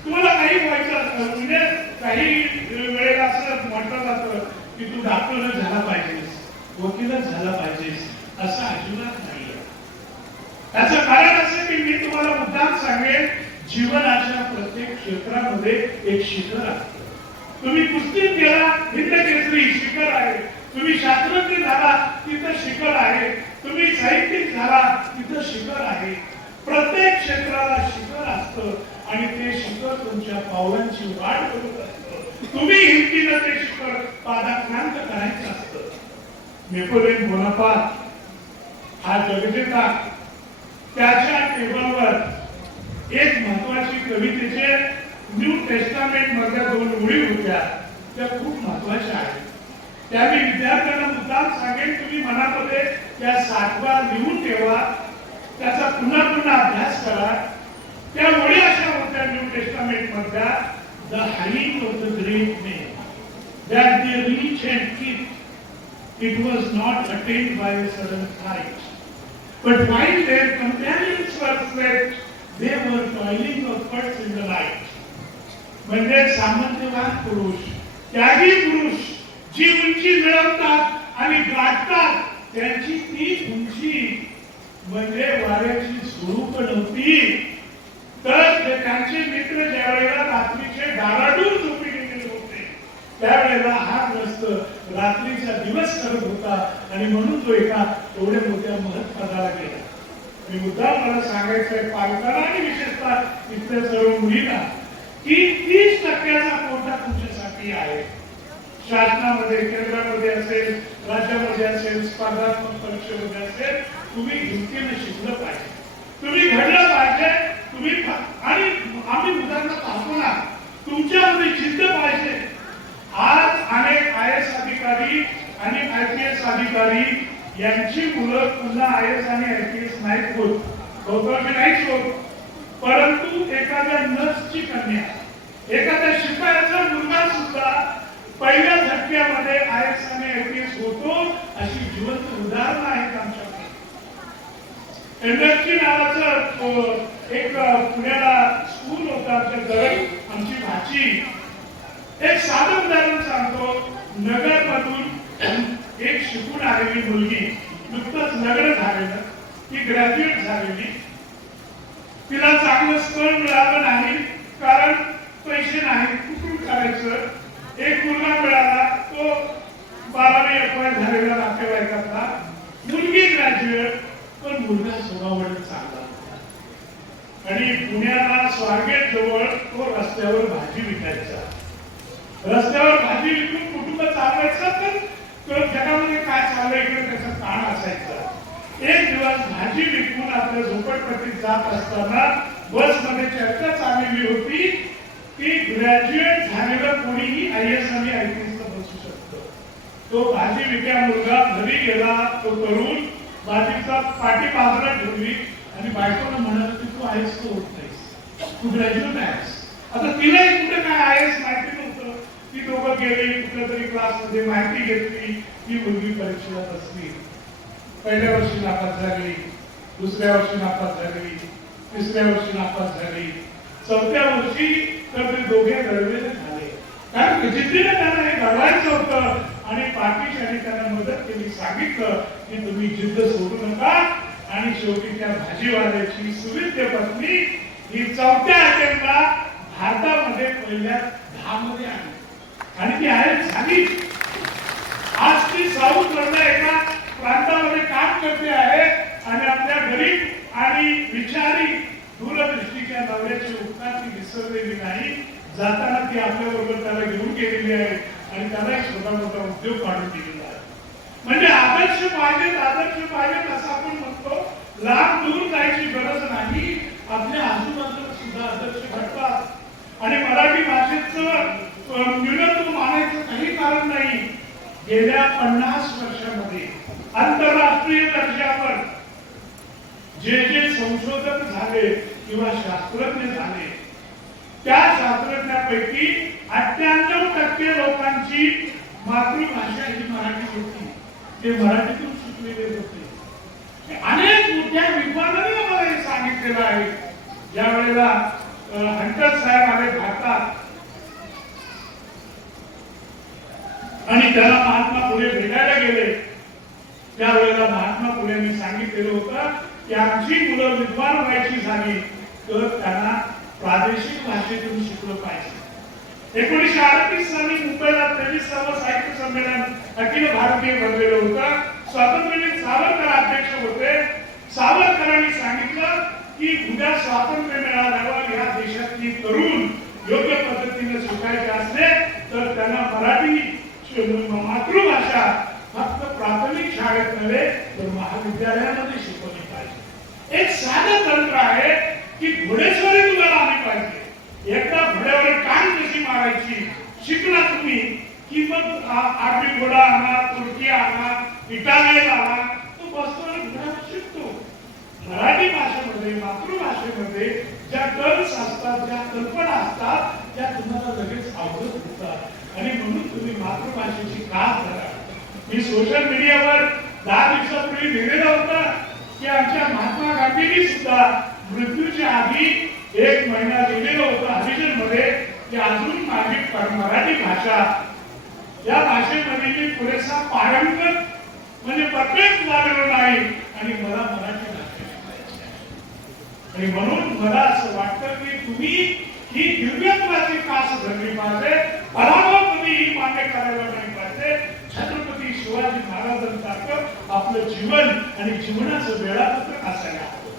तुम्हाला काही व्हायचं असतं, म्हणजे काही वेळेला असं म्हटलं जातं की तू डॉक्टर झाला पाहिजेस, वकीलच झाला पाहिजेस, असं अजिबात नाहीये. त्याचं कारण असं की मी तुम्हाला मुद्दाम सांगेन, जीवनाच्या प्रत्येक क्षेत्रामध्ये एक शिखर असतं. तुम्ही कुस्तीत गेला हिंद केसरी शिखर आहे, तुम्ही शास्त्रज्ञ झाला तिथं शिखर आहे, तुम्ही साहित्यिक झाला तिथं शिखर आहे. प्रत्येक क्षेत्राला शिखर असतं आणि ते शिखर तुमच्या पावलांची वाट करत असतं. तुम्ही हिमतीनं ते शिखर पादाक्रांत करायचं असतं. नेपोलियन बोनापार्ट हा जगजेता, त्याच्या टेबलवर एक महत्वाची कवितेचे न्यू टेस्टामेंट मधल्या 2 ओळी होत्या, त्या खूप महत्वाच्या आहेत. त्या मी विद्यार्थ्यांना मुद्दाम सांगेन, तुम्ही मनामध्ये त्या साठवा लिहून ठेवा, त्याचा पुन्हा पुन्हा अभ्यास करा. त्या ओळी अशा होत्या न्यू टेस्टामेंट मधल्या, the height of the great main that they reach and keep, it was not attend bye a sudden flight, but while their companions were slept, they were toiling upwards in the light. म्हणजे सामर्थ्यवान पुरुष, त्यागी पुरुष जी उंची मिळवतात आणि गाठतात, त्यांची ती उंची म्हणजे वाऱ्याची स्वरूप नव्हती. तर त्यांचे मित्र ज्या वेळेला रात्रीचे डाराडूर झोपी गेलेले होते, त्यावेळेला हा ग्रस्त रात्रीचा दिवस करत होता आणि म्हणून तो एका एवढ्या मोठ्या महत्पदाला गेला. मी मुद्दा मला सांगायचं आहे पालकांना आणि विशेषतः इथल्या सर्व मुलींना की 30% कोटा तुमच्यासाठी आहे. शासनामध्ये, केंद्रामध्ये असेल, राज्यामध्ये असेल, स्पर्धात्मक परीक्षेमध्ये असेल, तुम्ही हिमतीने शिकलं पाहिजे, तुम्ही घडलं पाहिजे, तुम्ही आणि आम्ही मुलांना पाहतो ना, तुमच्यामध्ये जिद्द पाहिजे. आज अनेक IAS अधिकारी आणि IPS अधिकारी यांची मुलं पुन्हा IAS आणि IPS नाहीत होत, बहुतांशी नाहीच होत. परंतु एखाद्या नर्सची कन्या, एखाद्या शिपायाचा मुलगा सुद्धा पहिल्या झटक्यामध्ये IAS आणि IPS होतो, अशी जिवंत उदाहरणं आहेत आमच्याकडे. एनर्जी नावाचं एक पुण्याला स्कूल होतं आमच्या जवळ, आमची भाची. एक साधं उदाहरण सांगतो. नगर मधून एक शिकून आलेली मुलगी, नुकतंच लग्न झालेलं, ती ग्रॅज्युएट झालेली, तिला चांगलं स्थळ मिळालं नाही कारण पैसे नाही, कुठून करायचं. एक मुलगा मिळाला, तो 12वी 11वी झालेला नातेवाईकातला, मुलगी ग्रॅज्युएट, पण मुलगा स्वभावाने चांगला होता आणि पुण्याला स्वारगेट जवळ तो रस्त्यावर भाजी विकायचा. रस्त्यावर भाजी विकून कुटुंब चालवायचं, तर जगामध्ये काय चाललंय इकडे त्याचा ताण असायचा. एक दिवस भाजी विकून आपल्या झोपडपट्टीत जात असताना बसमध्ये चर्चा चाललेली होती की ग्रॅज्युएट झालेलं कोणीही IAS आणि IPS ला बसू शकतं. तो भाजी विक्या मुलगा घरी गेला, तो तरुण भाजीचा पाठी बाजूला ठेवली आणि बायकोनं म्हणाल की तू IAS तर होत नाहीस, तू ग्रॅज्युएट आहेस. आता तिलाही कुठे काय IAS माहिती नव्हतं. ती दोघं गेली कुठल्या तरी क्लासमध्ये, माहिती घेतली, ती मुलगी परीक्षेला बसली. पहिल्या वर्षी नापास झाली, दुसऱ्या वर्षी नापास झाली, तिसऱ्या वर्षी नापास झाली, चौथ्या वर्षी तर ते दोघे लढवेले झाले. कारण जिद्दीने त्यांना हे घडवायचं होतं आणि पाठीशाने त्यांना मदत केली, सांगितलं की तुम्ही जिद्द सोडू नका. आणि शेवटी त्या भाजीवाल्याची सुविद्य पत्नी ही 4थ्या अटेम्प्टला भारतामध्ये पहिल्या 10 मध्ये आली आणि ती आहे झाली. आज ती साऊथ मधल्या एका प्रांतामध्ये काम करते आहे आणि आपल्या गरीब आणि विचारी दूरदृष्टीच्या नवऱ्याची उपकार ती विसरलेली नाही. जाताना ती आपल्या बरोबर त्याला घेऊन गेलेली आहे आणि त्याला एक छोटा मोठा उद्योग काढून दिलेला आहे. म्हणजे आदर्श पाहिजेत असं आपण म्हणतो. लांब दूर जायची गरज नाही, आपल्या आजूबाजूला सुद्धा आदर्श घडतात आणि मराठी भाषेचं न्यूनत्व मानायचं काही कारण नाही. गेल्या 50 वर्षामध्ये आंतरराष्ट्रीय दर्जावर जे संशोधक झाले किंवा शास्त्रज्ञ झाले त्या शास्त्रज्ञांपैकी 98% लोकांची मातृभाषा ही मराठी होती. ते मराठीतून शिकलेले होते. अनेक मोठ्या विद्वानांनी आम्हाला हे सांगितलेलं आहे. ज्या वेळेला हंटर साहेब आले भारतात आणि त्याला महात्मा फुले भेटायला गेले, त्यावेळेला महात्मा फुलेंनी सांगितलेलं होतं की आमची मुलं विद्वान व्हायची झाली तर त्यांना प्रादेशिक भाषेतून शिकलं पाहिजे. 1938 साली मुंबईला 23वे साहित्य संमेलन अखिल भारतीय भरलेलं होतं. स्वातंत्र्यवीर सावरकर अध्यक्ष होते. सावरकरांनी सांगितलं की उद्या स्वातंत्र्य मिळाल्यावर या देशातली तरुण योग्य पद्धतीने शिकायचे असले तर त्यांना मराठी मातृभाषा फक्त प्राथमिक शाळेत नव्हे तर महाविद्यालयामध्ये शिकवली पाहिजे. एक साधं तंत्र आहे की घोडेस्वारी तुम्हाला आली पाहिजे. एकदा घोड्यावर कान कशी मारायची शिकला तुम्ही की मग आरबी घोडा आणा, तुर्की आणा, इटालियन आणा, तो बसतो आणि घोड्यावर शिकतो. मराठी भाषेमध्ये मातृभाषेमध्ये ज्या टर्म्स असतात, ज्या कल्पना असतात त्या तुम्हाला लगेच आवडत होतात आणि म्हणून तुम्ही मातृभाषेची कास धरा. मी सोशल मीडियावर 10 दिवसापूर्वी लिहिलेलं होतं की आमच्या महात्मा गांधींनी सुद्धा मृत्यूच्या आधी 1 महिना लिहिलेलं होतं हरिजन मध्ये की अजून माझी मराठी भाषा या भाषेमध्ये मी पुरेसा पारंगत म्हणजे परफेक्ट झालेलो नाही आणि मला मराठी भाषा शिकायची आहे. आणि म्हणून मला असं वाटतं की तुम्ही ही दिव्यत्वाची कास धरली पाहिजे. पराभव कधीही मान्य करायला नाही पाहिजे. छत्रपती शिवाजी महाराजांसारखं आपलं जीवन आणि जीवनाचं वेळापत्रक असायला हवं.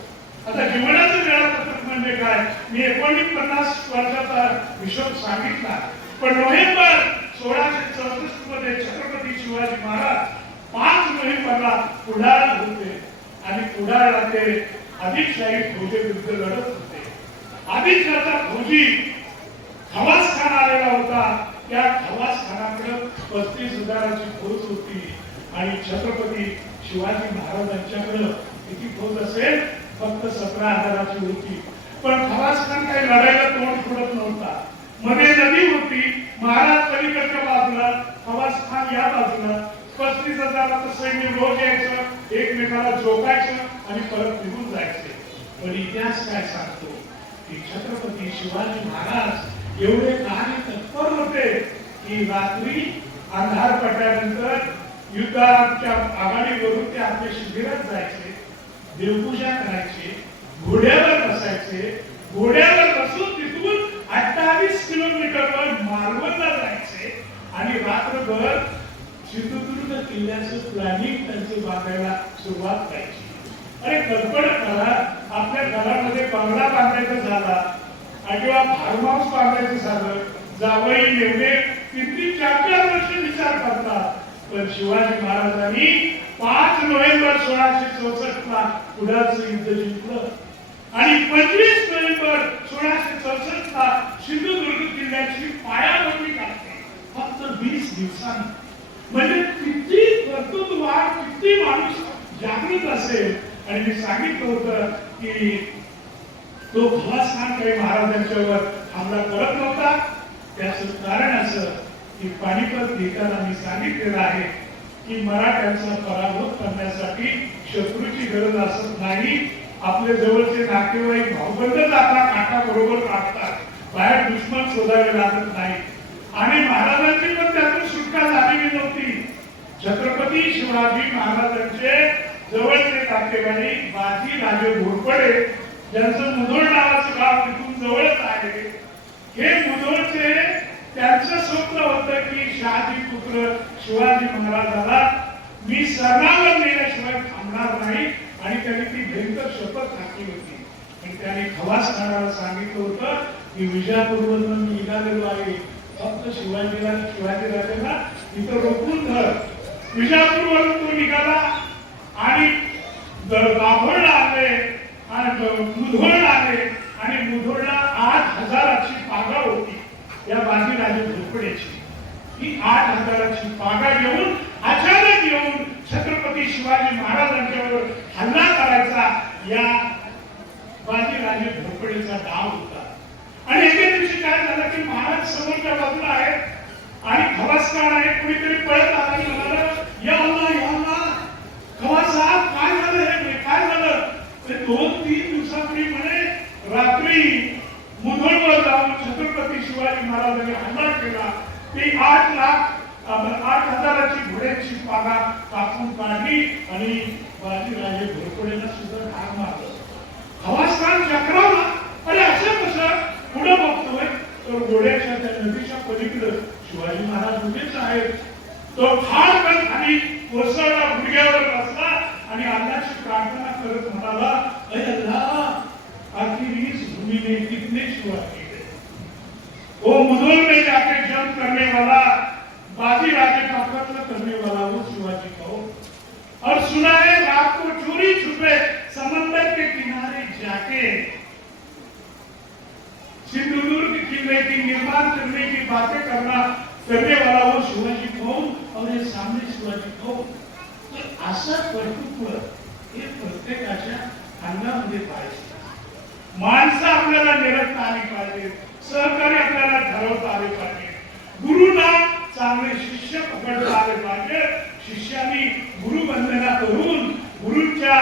आता जीवनाचं वेळापत्रक म्हणजे काय, मी 49 वर्षाचा हिशोब सांगितला, पण नोव्हेंबर 1664 मध्ये छत्रपती शिवाजी महाराज 5 नोव्हेंबरला कुडाळ होते आणि कुडाळला ते आदिलशाही फौजेविरुद्ध लढत होते. आदिलशाचा फौजी खवास खान आलेला होता. त्या खवास खानाकडे 35,000ची फौज होती आणि छत्रपती शिवाजी महाराजांच्याकडे किती फौज असेल, फक्त 17,000ची होती. पण खवास खान काही लढायला तोंड फोडत नव्हता. मध्ये नदी होती, महाराज पलीकडच्या बाजूला, खवास खान या बाजूला. 35,000चं सैन्य रोज यायचं, एकमेकाला झोकायचं आणि परत निघून जायचे. पण इतिहास काय सांगतो की छत्रपती शिवाजी महाराज एवढे कार्य तत्पर होते की रात्री अंधार पडल्यानंतर युद्धाच्या आघाडीवरून ते आपल्या शिबिरात जायचे, देवपूजा करायचे, घोड्यावर बसायचे, घोड्यावर बसून तिथून 28 किलोमीटरवर मालवणला जायचे आणि रात्रभर सिंधुदुर्ग किल्ल्याचं प्लॅनिंग त्यांचे बांधायला सुरुवात करायची. अरे कल्पना करा, आपल्या घरामध्ये बंगला बांधायचा झाला किंवा फार्म हाऊस बांधायचं झालं, जावई नेमणे किती 4-4 वर्ष विचार करतात. पण शिवाजी महाराजांनी 5 नोव्हेंबर 1664 कुडाळचं युद्ध जिंकलं आणि 25 नोव्हेंबर 1664 सिंधुदुर्ग किल्ल्याची पायाभरणी टाकली फक्त 20 दिवसांनी. म्हणजे किती कर्तृत्ववान, किती माणूस जागृत असेल. आणि मी सांगितलं होतं की तो खवास खान काही महाराजांच्यावर हमला करत नव्हता. त्याचं कारण असं की पानिपत घेताना मी सांगितलेलं आहे की मराठ्यांचा पराभव करण्यासाठी शत्रूची गरज असत नाही. आपले जवळचे नातेवाईक भाऊबंदच आपला काटा बरोबर काढतात, बाहेर दुश्मन शोधावे लागत नाही. आणि महाराजांची पण त्यातून सुटका झालेली नव्हती. छत्रपती शिवाजी महाराजांचे जवळचे नातेवाईक बाजी राजे घोरपडे, ज्यांचं मुधोळ नावाचं गाव तिथून जवळच आहे, हे मुधोळचे त्यांचं स्वप्न होतं की शहाजी पुत्र शिवाजी महाराजाला मी सरणावर नेल्याशिवाय थांबणार नाही. आणि त्यांनी ती भयंकर शपथ घातली होती. आणि त्याने खवास खानाला सांगितलं होतं की विजापूरवरून मी निघालेलो आहे, फक्त शिवाजीला शिवाजीराजांना इथं रोखून धर. विजापूरवरून तो निघाला आणि दाभोळला आले आणि मुधोळला आले आणि मुधोळला 8,000ची पागा होती या बाजीराजे घोरपडेची. ही 8,000ची पागा घेऊन अचानक येऊन छत्रपती शिवाजी महाराजांच्यावर हल्ला करायचा या बाजीराजे घोरपडेचा डाव होता. आणि एके दिवशी काय झालं की महाराज समोरच्या बाजूला आहेत आणि खवासकार आहे, कोणीतरी पळत आला आणि म्हणाला या अल्लाह खवास साहेब काय झालं, हे काय झालं. ते 2-3 दिवसापूर्वी म्हणे रात्री मुधोळवर जाऊन छत्रपती शिवाजी महाराजांनी हल्ला केला. ती 8,000ची घोड्यांची पागा कापून काढली आणि बाजीराजे घोरपडेला सुद्धा ठार मारलं. खवासखान चक्रावला, अरे असं कसं. पुढे बघतोय तर घोड्याच्या त्या नदीच्या पलीकडे शिवाजी महाराज उभेच आहेत. तो फार खाली कोसळला, गुडघ्यावर बसला आणि अल्लाहची प्रार्थना करत म्हणाला, अरे अल्लाह आखिर इस भूमि में कितने शिवाजी है, वो मुधोल में जाके जंग करने वाला बाजीराजे का कत्ल करने वाला वो शिवाजी को, और सुना है रात को चोरी छुपे समंदर के किनारे जाके सिंधुदुर्ग किले की निर्माण करने की बातें करने वाला वो शिवाजी कौन और ये सामने शिवाजी कौन. तर असं कर्तृत्व हे प्रत्येकाच्या अंगामध्ये पाहिजे. माणसं आपल्याला निरखता आली पाहिजे, सहकारी आपल्याला ठरवता आले पाहिजे, गुरुना चांगले शिष्य पकडता आले पाहिजे. शिष्यानी गुरुवंदना करून गुरुच्या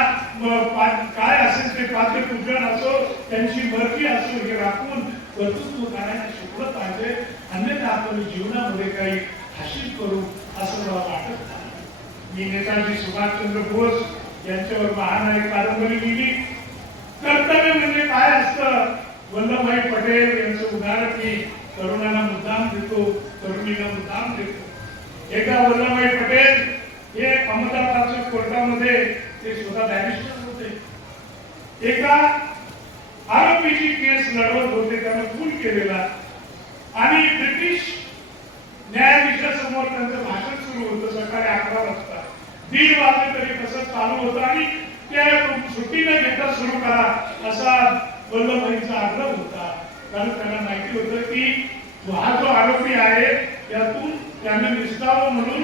काय असेल ते पात्र पूजन असो, त्यांची मर्जी असो, हे राखून कर्तृत्व करायला शिकलं पाहिजे. अन्यथा आपण जीवनामध्ये काही हासिल करू असं मला वाटत नाही. मी नेताजी सुभाषचंद्र बोस यांच्यावर महान एक कादंबरी लिहिली. कर्तव्य म्हणजे काय असतं. वल्लभभाई पटेल यांचं उदाहरण मी तरुणाला मुद्दाम देतो, तरुणीला मुद्दाम देतो. एकदा वल्लभभाई पटेल हे अहमदाबादच्या कोर्टामध्ये ते स्वतः बॅरिस्टर होते. एका आरोपीची केस लढवत होते, त्यानं खून केलेला. आणि ब्रिटिश न्यायाधीशासमोर त्यांचं भाषण सुरू होतं सकाळी 11 वाजता. 1:30 वाजले तरी कसं चालू होतं आणि त्या सुट्टी न घेता सुरू करा असा वल्लभभाईंचा आग्रह होता. कारण त्यांना माहिती होतं की हा जो आरोपी आहे त्यातून त्याने निष्ठावं म्हणून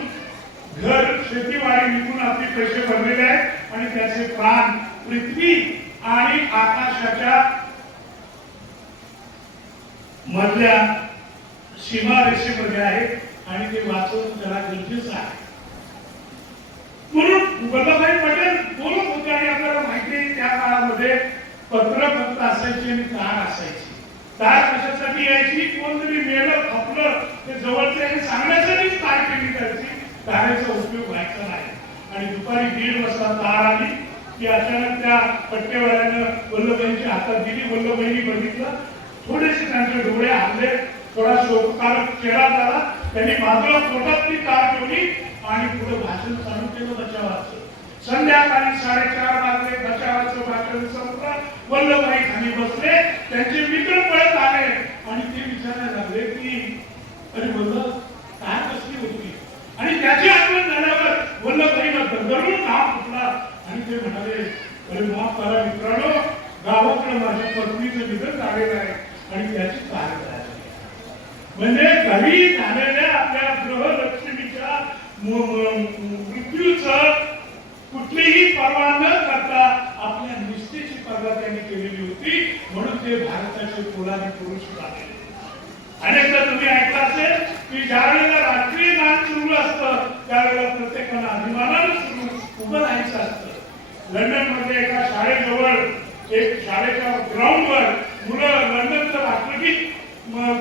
घर शेतीवाडी विकून आपले पैसे भरलेले आहेत आणि त्याचे प्राण पृथ्वी आणि आकाशाच्या मधल्या सीमारेषेमध्ये आहेत आणि ते वाचवून त्याला गरजेचं आहे. म्हणून वल्लभभाई पटेल बोलत होते. आणि आपल्याला माहिती आहे त्या काळामध्ये पत्र फक्त असायची आणि तार असायची. तार कशासाठी यायची, कोणतरी मेलं खपलं ते जवळचे हे सांगण्यासाठीच तार केली जायची. तारेचा उपयोग व्हायचा नाही. आणि दुपारी 1:30 वाजता तार आली की अचानक त्या पट्टेवाल्यानं वल्लभभाईंच्या हातात दिली. वल्लभभाईंनी बघितलं, थोडेसे त्यांचे डोळे हल्ले, थोडा शोककारक चेहरा झाला. त्यांनी बाजूला पोटात ती तार ठेवली आणि पुढे भाषण चालू केलं बचावाचं. संध्याकाळी 4:30 वाजले, बचावाचं भाषण संपलं. वल्लभभाई खाली बसले, त्यांचे मित्र पळत आले आणि ते विचारायला लागले की अरे वल्लभ काय कसली होती. आणि त्याची आठवण झाल्यावर वल्लभभाईला दरदरून घाम फुटला आणि ते म्हणाले अरे माफ करा मित्रांनो, गावाकडे माझ्या पत्नीचं निधन झालेलं आहे आणि त्याची कार्य झाली. म्हणजे घरी झालेल्या आपल्या ग्रहलक्ष्मीच्या मृत्यूचं कुठलीही पर्वा न करता आपल्या निष्ठेची पर्वा त्यांनी केलेली होती. म्हणून ते भारताचे पोलादी पुरुष झाले. अनेकदा तुम्ही ऐकलं असेल की ज्यावेळेला राष्ट्रीय नाच सुरू असतं त्यावेळेला प्रत्येकाला अभिमानानं सुरू उभं राहायचं असतं. लंडन मध्ये एका शाळेजवळ एक शाळेच्या ग्राउंडवर मुलं लंडनचं राष्ट्रगीत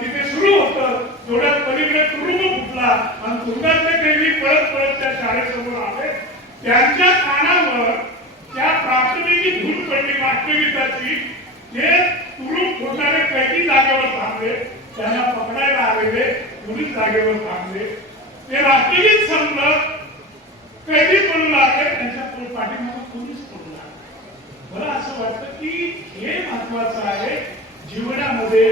तिथे सुरू होतं. थोड्यात पलीकडे तुरुंग फुटला आणि तुरुंगातले कैदी पळत पळत त्या शाळेसमोर आले. त्यांच्या कानावर त्या प्राथमिकी धून पडली राष्ट्रगीताची. ते तुरुंग फोडणारे कैदी जागेवर थांबले. त्यांना पकडायला आलेले पोलीस जागेवर थांबले. ते राष्ट्रगीत संपलं, कैदी पडू लागले, त्यांच्या पाठीमागे पोलीस पडू लागले. मला असं वाटतं की हे महत्वाचं आहे. जीवनामध्ये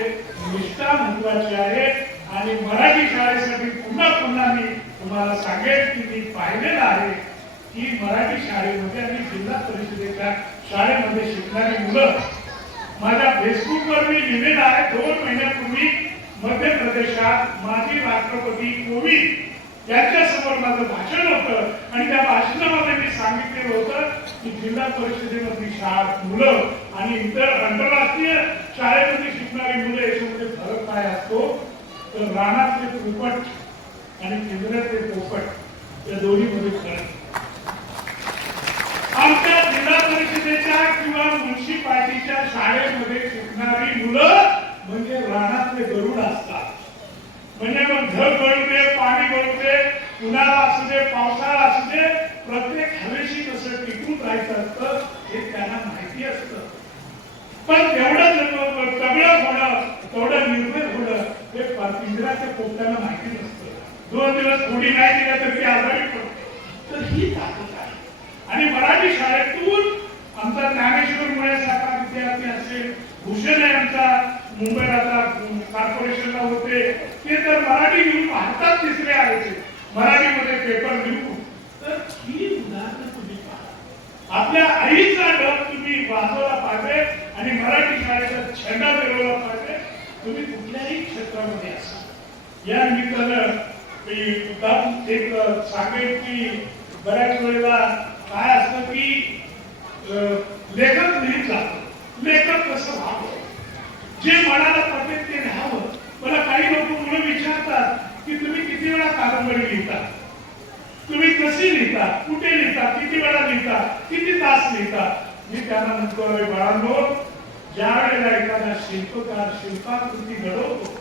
निष्ठा महत्वाची आहे. आणि मराठी शाळेसाठी पुन्हा पुन्हा मी तुम्हाला सांगेन की मी पाहिलेलं आहे की मराठी शाळेमध्ये आणि जिल्हा परिषदेच्या शाळेमध्ये शिकणारी मुलं, माझ्या फेसबुकवर मी लिहिलेलं आहे. 2 महिन्यापूर्वी मध्य प्रदेशात माजी राष्ट्रपती कोविंद यांच्यासमोर माझं भाषण होतं आणि त्या भाषणामध्ये मी सांगितलेलं होतं की जिल्हा परिषदेमधली मुलं आणि इतर आंतरराष्ट्रीय शाळेमध्ये शिकणारी मुलं याच्यामध्ये फरक काय असतो तर रानातले पोपट आणि केंद्रातले पोपट या दोन्हीमध्ये फरक. आमच्या जिल्हा परिषदेच्या किंवा म्युनिसिपालिटीच्या शाळेमध्ये शिकणारी मुलं म्हणजे रानातले गरुड असतात. म्हणजे मग ढग गळू दे, पाणी गळू दे, उन्हाळा असू दे, पावसाळा असू दे, प्रत्येक हवेशी कसं टिकून राहायचं असतं हे त्यांना माहिती असतं. पण तेवढं तगडं होणं, तेवढं निर्भय होणं हे पिंजराच्या पोपट्याला माहिती नसतं. 2 दिवस थोडी नाही दिला तर ती आजारी पडते. तर ही ताकद आहे. आणि मराठी शाळेतून आमचा ज्ञानेश्वर मुळे सारखा विद्यार्थी असेल, भूषण आहे आमचा मुंबईला आता कॉर्पोरेशनला होते, ते तर मराठी घेऊन भारतात तिसरे आले, मराठीमध्ये पेपर लिहून. तर ही उदाहरणं तुम्ही पहा. आपल्या आईचा डग तुम्ही वाजवला पाहिजे आणि मराठी शाळेचा झेंडा फिरवला पाहिजे. तुम्ही कुठल्याही क्षेत्रामध्ये असा. या निमित्तानं मी एक सांगेन की बऱ्याच वेळेला काय असतं की लेखक लिहित जातो. लेखक कसं व्हावं, जे मनाला पटेल ते लिहावं. मला काही लोक मुलं विचारतात की तुम्ही किती वेळा कादंबरी लिहिता, तुम्ही कशी लिहिता, कुठे लिहिता, किती वेळा लिहिता, किती तास लिहिता. मी त्यांना म्हणतो अरे बाळांनो, ज्या वेळेला एखादा शिल्पकार शिल्पाकृती घडवतो,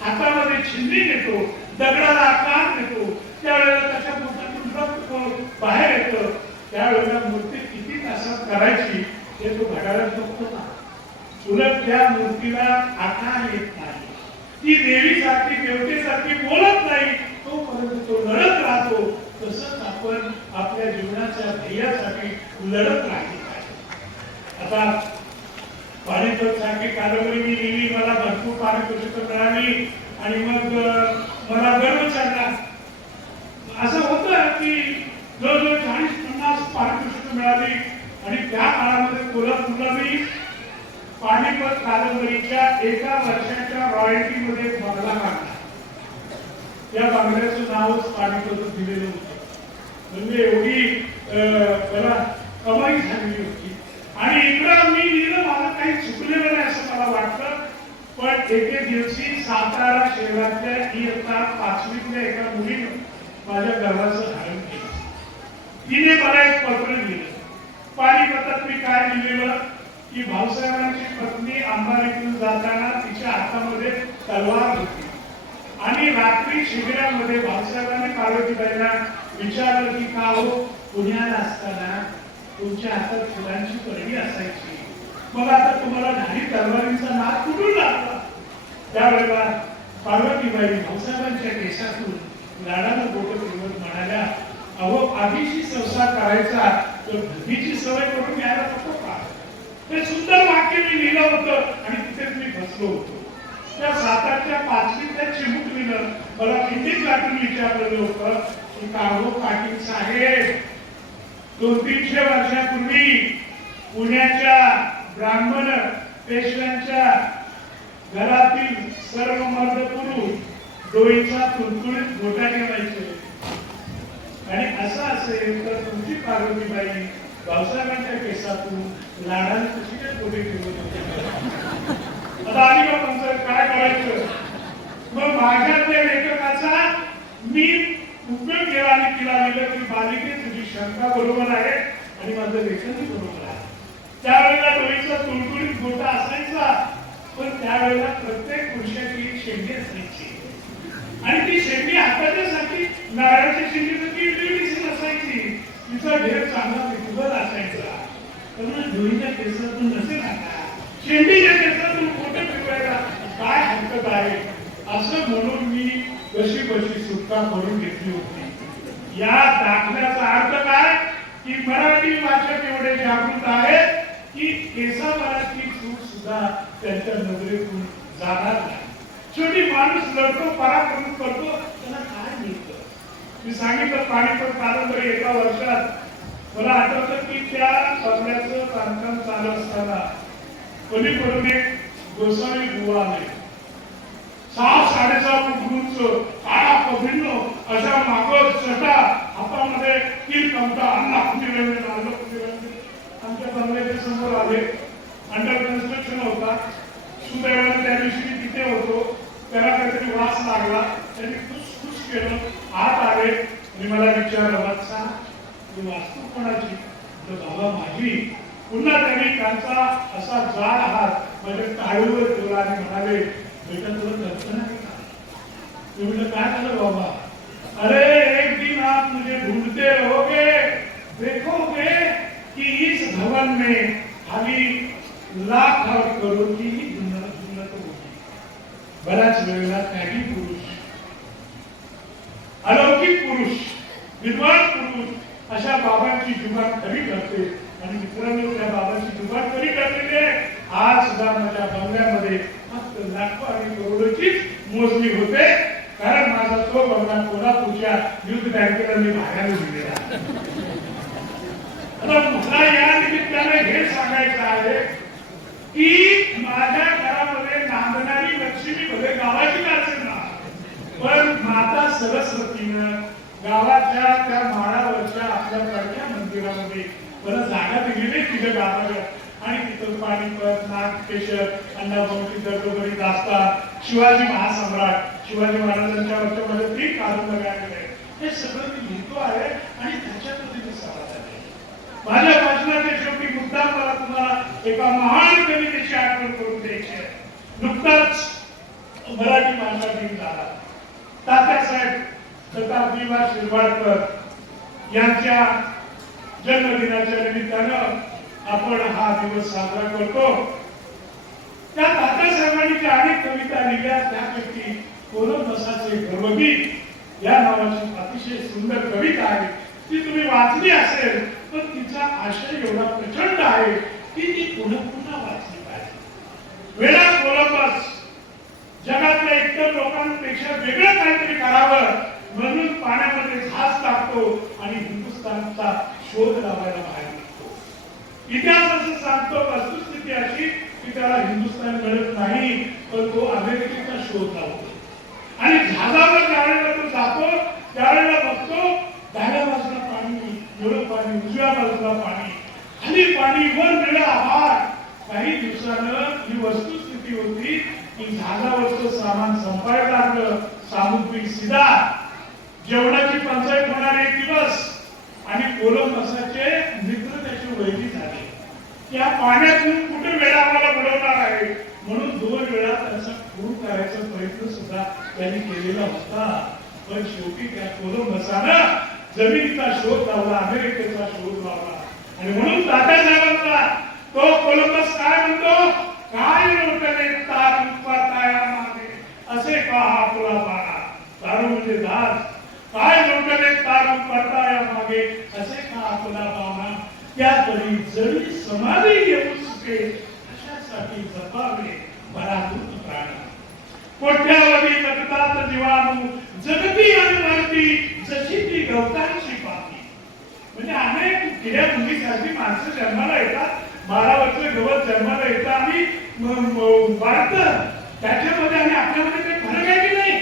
हातामध्ये छिन्नी घेतो, दगडाला आकार देतो, त्यावेळेला त्याच्या पोटातून रक्त बाहेर येतं, त्यावेळेला मूर्ती किती तासात करायची हे तो घड्याळात बघतो ना. उलट त्या मूर्तीला आकार येत नाही, ती देवीसारखी देवतेसारखी बोलत नाही, तोपर्यंत तो लढत राहतो. तसंच आपण आपल्या जीवनाच्या ध्येयासाठी लढत राहिली पाहिजे. आता पारितोषिक सारखी कादंबरी मी लिहिली, मला भरपूर पारितोषिकं मिळाली आणि मग मला गर्व चढला. असं होतं की जवळजवळ 40-50 पारितोषिकं मिळाली आणि त्या काळामध्ये कोल्हापूरला मी पानिपत कादंबरीच्या 1 वर्षाच्या रॉयल्टीमध्ये बंगला काढला. त्या बंगल्याचं नावच पानिपत दिलेलं होतं. म्हणजे एवढी त्याला कमाई झालेली होती. आणि इकडं मी लिहिलं, माझं काही चुकलेलं नाही असं मला वाटतं. पण एके दिवशी सातारा शहरातल्या इयत्ता 5वीतल्या एका मुलीनं माझ्या घराचं हरण केलं. तिने मला एक पत्र लिहिलं. पानिपतात मी काय लिहिलेलं की भाऊसाहेबांची पत्नी अंबारीतून जाताना तिच्या हातामध्ये तलवार होती आणि रात्री शिबिरामध्ये भाऊसाहेबांनी पार्वतीबाईंना विचारलं की का हो, पुण्याला असताना तुमच्या हातात फुलांची परडी असायची, मग आता तुम्हाला धारी तलवारींचा नाद कुठून लागला. त्यावेळेला पार्वतीबाई भाऊसाहेबांच्या केसातून लाडाला बोट फिरवत म्हणाल्या, अहो आधीशी संसार करायचा तर भीतीची सवय करून घ्यायला नको का. हे सुंदर वाक्य मी लिहिलं होतं आणि तिथेच मी फसलो होतो. त्या सातारच्या 5वीतल्या चिमुकलीनं मला हिंदीत गाठून विचारलेलं होतं की काहो पाटील साहेब, 200-300 वर्षापूर्वी पुण्याच्या ब्राह्मण पेशव्यांच्या घरातील सर्व मर्द पुरुष डोईचा तुळतुळीत गोटा ठेवायचे आणि असं असेल तर तुमची पार्वतीबाई भाऊसाहेबांच्या केसातून लाडाने कशी काय गोटे ठेवत होते. आता अलिबाबांचं काय करायचं. मग माझ्या लेखकाचा मी उपयोग केला आणि तिला लिहिलं की बालिके तुझी शंका बरोबर आहे आणि माझं लेखनही बरोबर आहे. त्यावेळेला डोळीचा तुळतुळीत गोटा असायचा, पण त्यावेळेला प्रत्येक पुरुषाची एक शेंडी असायची आणि ती शेंडी हाताच्या साठी नारळाच्या शेंडीसाठी वेगळीच नसायची. तिचा ढेर चांगला विठुभर असायचा. त्यामुळे धुळीच्या केसातून नसे नाका, शेंडीच्या केसातून फोटो फिरवायला काय हरकत आहे असं म्हणून मी कशी कशी सुटका करून घेतली होती. या दाखल्याचा अर्थ काय की मराठी भाषक एवढे जागृत आहेत की केसाभराची चूक सुद्धा त्यांच्या नजरेतून जाणार नाही. शेवटी माणूस लढतो, पराक्रम करतो, त्याला काय मिळतं? मी सांगितलं पाणीपत कादंबरी एका वर्षात मला आठवतं की त्या बंगल्याचं बांधकाम चालू असताना पलीकडून एक गोसावी बुवा आले. 6-6.5 फूट उंच काळा कभिन्न अशा मागं चटा हातामध्ये 3 चमचा अन्न आमच्या बंगल्याच्या समोर आले. अंडर कन्स्ट्रक्शन होता. सुदैवाने त्या दिवशी तिथे होतो. त्याला काहीतरी वास लागला. त्यांनी खुसखुस केलं, आत आले आणि मला विचारलं, वाचा ही वास्तू कोणाची? बाबा माझी. पुन्हा त्यांनी त्यांचा असा जाड हात माझ्या टाळूवर ठेवला आणि म्हणाले, बेटा तुला कल्पना आहे का? मी म्हटलं काय झालं बाबा? अरे एक दिन आप मुझे ढूंढते रहोगे, देखोगे कि इस भवन में खाली लाख करोड़ की ही जुन्नत होगी. बऱ्याच वेळेला त्यागी पुरुष, अलौकिक पुरुष, विद्वान पुरुष अशा बाबांची जुगाट खरी करते. आणि मित्रांनो त्या बाबांची जुगाट खरी करलेली आहे. आज सुद्धा माझ्या बंगल्यामध्ये फक्त लाखो आणि करोडोचीच मोजणी होते. कारण माझा तो बंगला कोल्हापूरच्या युद्ध बँकेला मी भाड्याने दिलेला. आता मला या निमित्ताने हे सांगायचं आहे की माझ्या घरामध्ये नांदणारी लक्ष्मी भले गावाची असेल ना, पण माता सरस्वतीनं गावाच्या त्या माळावरच्या आपल्या प्रज्ञा मंदिरामध्ये मला जागा दिलेली तिच्या गावाला. आणि तिथं पाणीपत, नागकेशर, अण्णाभाऊंची दर्दभरी दास्तान, शिवाजी महासम्राट, शिवाजी महाराजांच्या वरच्यामध्ये 3 कादंबऱ्या आलेल्या आहेत. हे सगळं मी लिहितो आहे आणि त्याच्यातून मी सवाल आहे. माझ्या भाषणाच्या शेवटी मुद्दा मला तुम्हाला एका महान कवितेची आठवण करून द्यायची आहे. नुकताच मराठी भाषा दिन झाला. तात्यासाहेब शताब्दीवार शिरवाडकर यांच्या जन्मदिनाच्या निमित्तानं आपण हा दिवस साजरा करतो. त्या तात्यासाहेबांनी ज्या अनेक कविता लिहिल्या त्यापैकी कोलंबसाचे गर्वगीत या नावाची अतिशय सुंदर कविता आहे. ती तुम्ही वाचली असेल तर तिचा आशय एवढा प्रचंड आहे की ती पुन्हा पुन्हा वाचली पाहिजे. वेळा कोलंबस जगातल्या इतर लोकांपेक्षा वेगळं काहीतरी करावं म्हणून पाण्यामध्ये झास टाकतो आणि हिंदुस्थानचा शोध लावायला बाहेर निघतो. इतिहास असं सांगतो, वस्तुस्थिती अशी की त्याला हिंदुस्थान मिळत नाही, पण तो अमेरिकेचा शोध लावतो. आणि जहाजावर ज्यावेळेला तो जातो त्यावेळेला बघतो डाव्या बाजूला पाणी, निळं पाणी, उजव्या बाजूला पाणी, खाली पाणी, वर निळा आभाळ. काही दिवसानं ही वस्तुस्थिती होती की जहाजावरचं सामान संपायला लागलं. सामुद्रिक सिधा, जेवणाची पंचायत होणारे एक दिवस आणि कोलंबसाचे मित्र त्याचे वैरी झाले. त्या पाण्यातून कुठे वेळा आम्हाला बुडवणार आहे म्हणून 2 वेळा त्याचा खून करायचा प्रयत्न सुद्धा त्यांनी केलेला होता. पण शेवटी त्या कोलंबसानं जमिनीचा शोध लावला, अमेरिकेचा शोध लावला. आणि म्हणून तात्यासाहेबांचा तो कोलंबस काय म्हणतो, काय लोटले तार पाताया मागे असे का आपला बाणा. तारू म्हणजे दास. काय लोटले तार पाताया मागे असे का आपला बाणा. त्यापरी जरी समाधी येऊ सुटे अशासाठी जपावे पराभूत प्राण. कोट्यावधी जगतात जीवाणू जगती आणि मरती जशी ती गवतांची पाती. म्हणजे अनेक किड्या मुंगीसारखी माणसं जन्माला येतात. 12 वर्ष गवत जन्माला येतं आणि वाढतं. त्याच्यामध्ये आणि आपल्यामध्ये काही फरक आहे की नाही.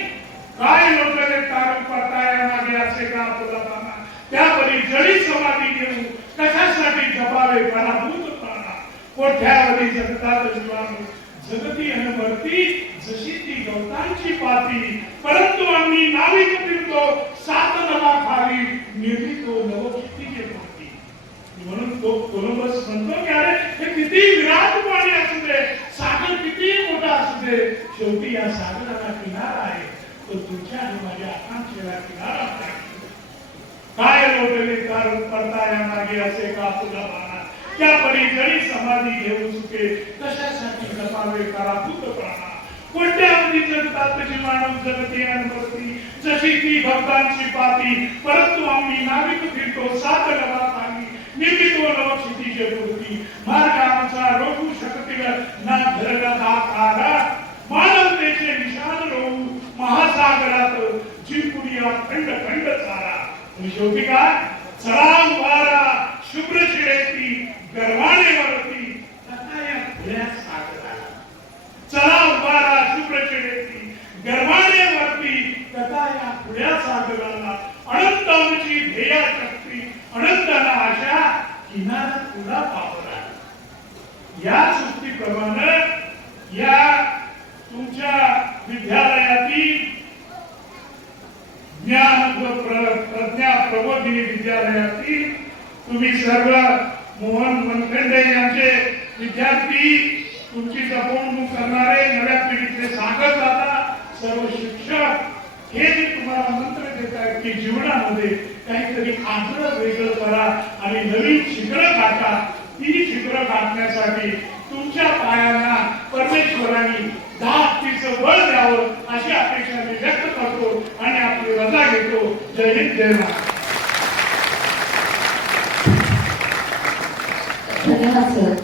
काय लोटले तार पाताया मागे असे का आपला बाणा. त्यापरी जरी समाधी घेऊ कशासाठी जपावे पराभूत प्राणा. कोठ्यावधी जगतात जीवाणू जगती आणि मरती जशी ती गवतांची पाती. परंतु आम्ही नाविक फिरतो 7 नभाखाली निर्मितो नवक्षितिजे पाती. म्हणून तो कोलंबस म्हणतो की अरे हे किती विराट पाणी असू दे, सागर किती मोठा असू दे, शेवटी या सागराला किनारा आहे. तर तुमच्या आणि माझ्या आकांक्षेला किनारा पाहिजे. काय लोटले तर पडताया मागे असे का तुला बाणा, त्या परी जरी समाधी घेऊ चुके कशासाठी जपावे पराभूत प्राणा. कोणत्या अवधी जगतात तुझी मानव जगती अनुभवती, जशी ती भक्तांची पाती. परंतु आम्ही नाविक फिरतो सात लबात आम्ही, निर्मितो नव क्षितिजे पूर्ती. मार्ग आमचा रोखू शकतील ना धरला दातारा, मानवतेचे निशाण रोवू महासागरात जिंकुनिया खंड खंड चारा. आणि शेवटी काय, चला वारा शुभ्र शिरेती गर्वाने वरती कथा या खुल्या सागराला. चला वारा शुभ्र शिरेती गर्वाने वरती कथा या खुल्या सागराला. अनंत आमची ध्येया शक्ती अनंताला आशा किनारा तुला पावला. या सुट्टीप्रमाणे या तुमच्या विद्यालयातील ज्ञान प्रज्ञा प्रबोधिनी विद्यालयातील तुम्ही सर्व मोहन मनखंडे यांचे विद्यार्थी, तुमची जपवणूक करणारे नव्या पिढीचे सांगत जाता सर्व शिक्षक हे जे तुम्हाला मंत्र देत आहेत की जीवनामध्ये काहीतरी आग्रह वेगळं करा आणि नवीन शिखरं गाठा. ती शिखरं गाठण्यासाठी तुमच्या पायांना परमेश्वरांनी धाकटीचं बळ द्यावं अशी अपेक्षा मी व्यक्त करतो आणि आपली रजा घेतो. जय हिंद, जय महाराष्ट्र. धन्यवाद सर.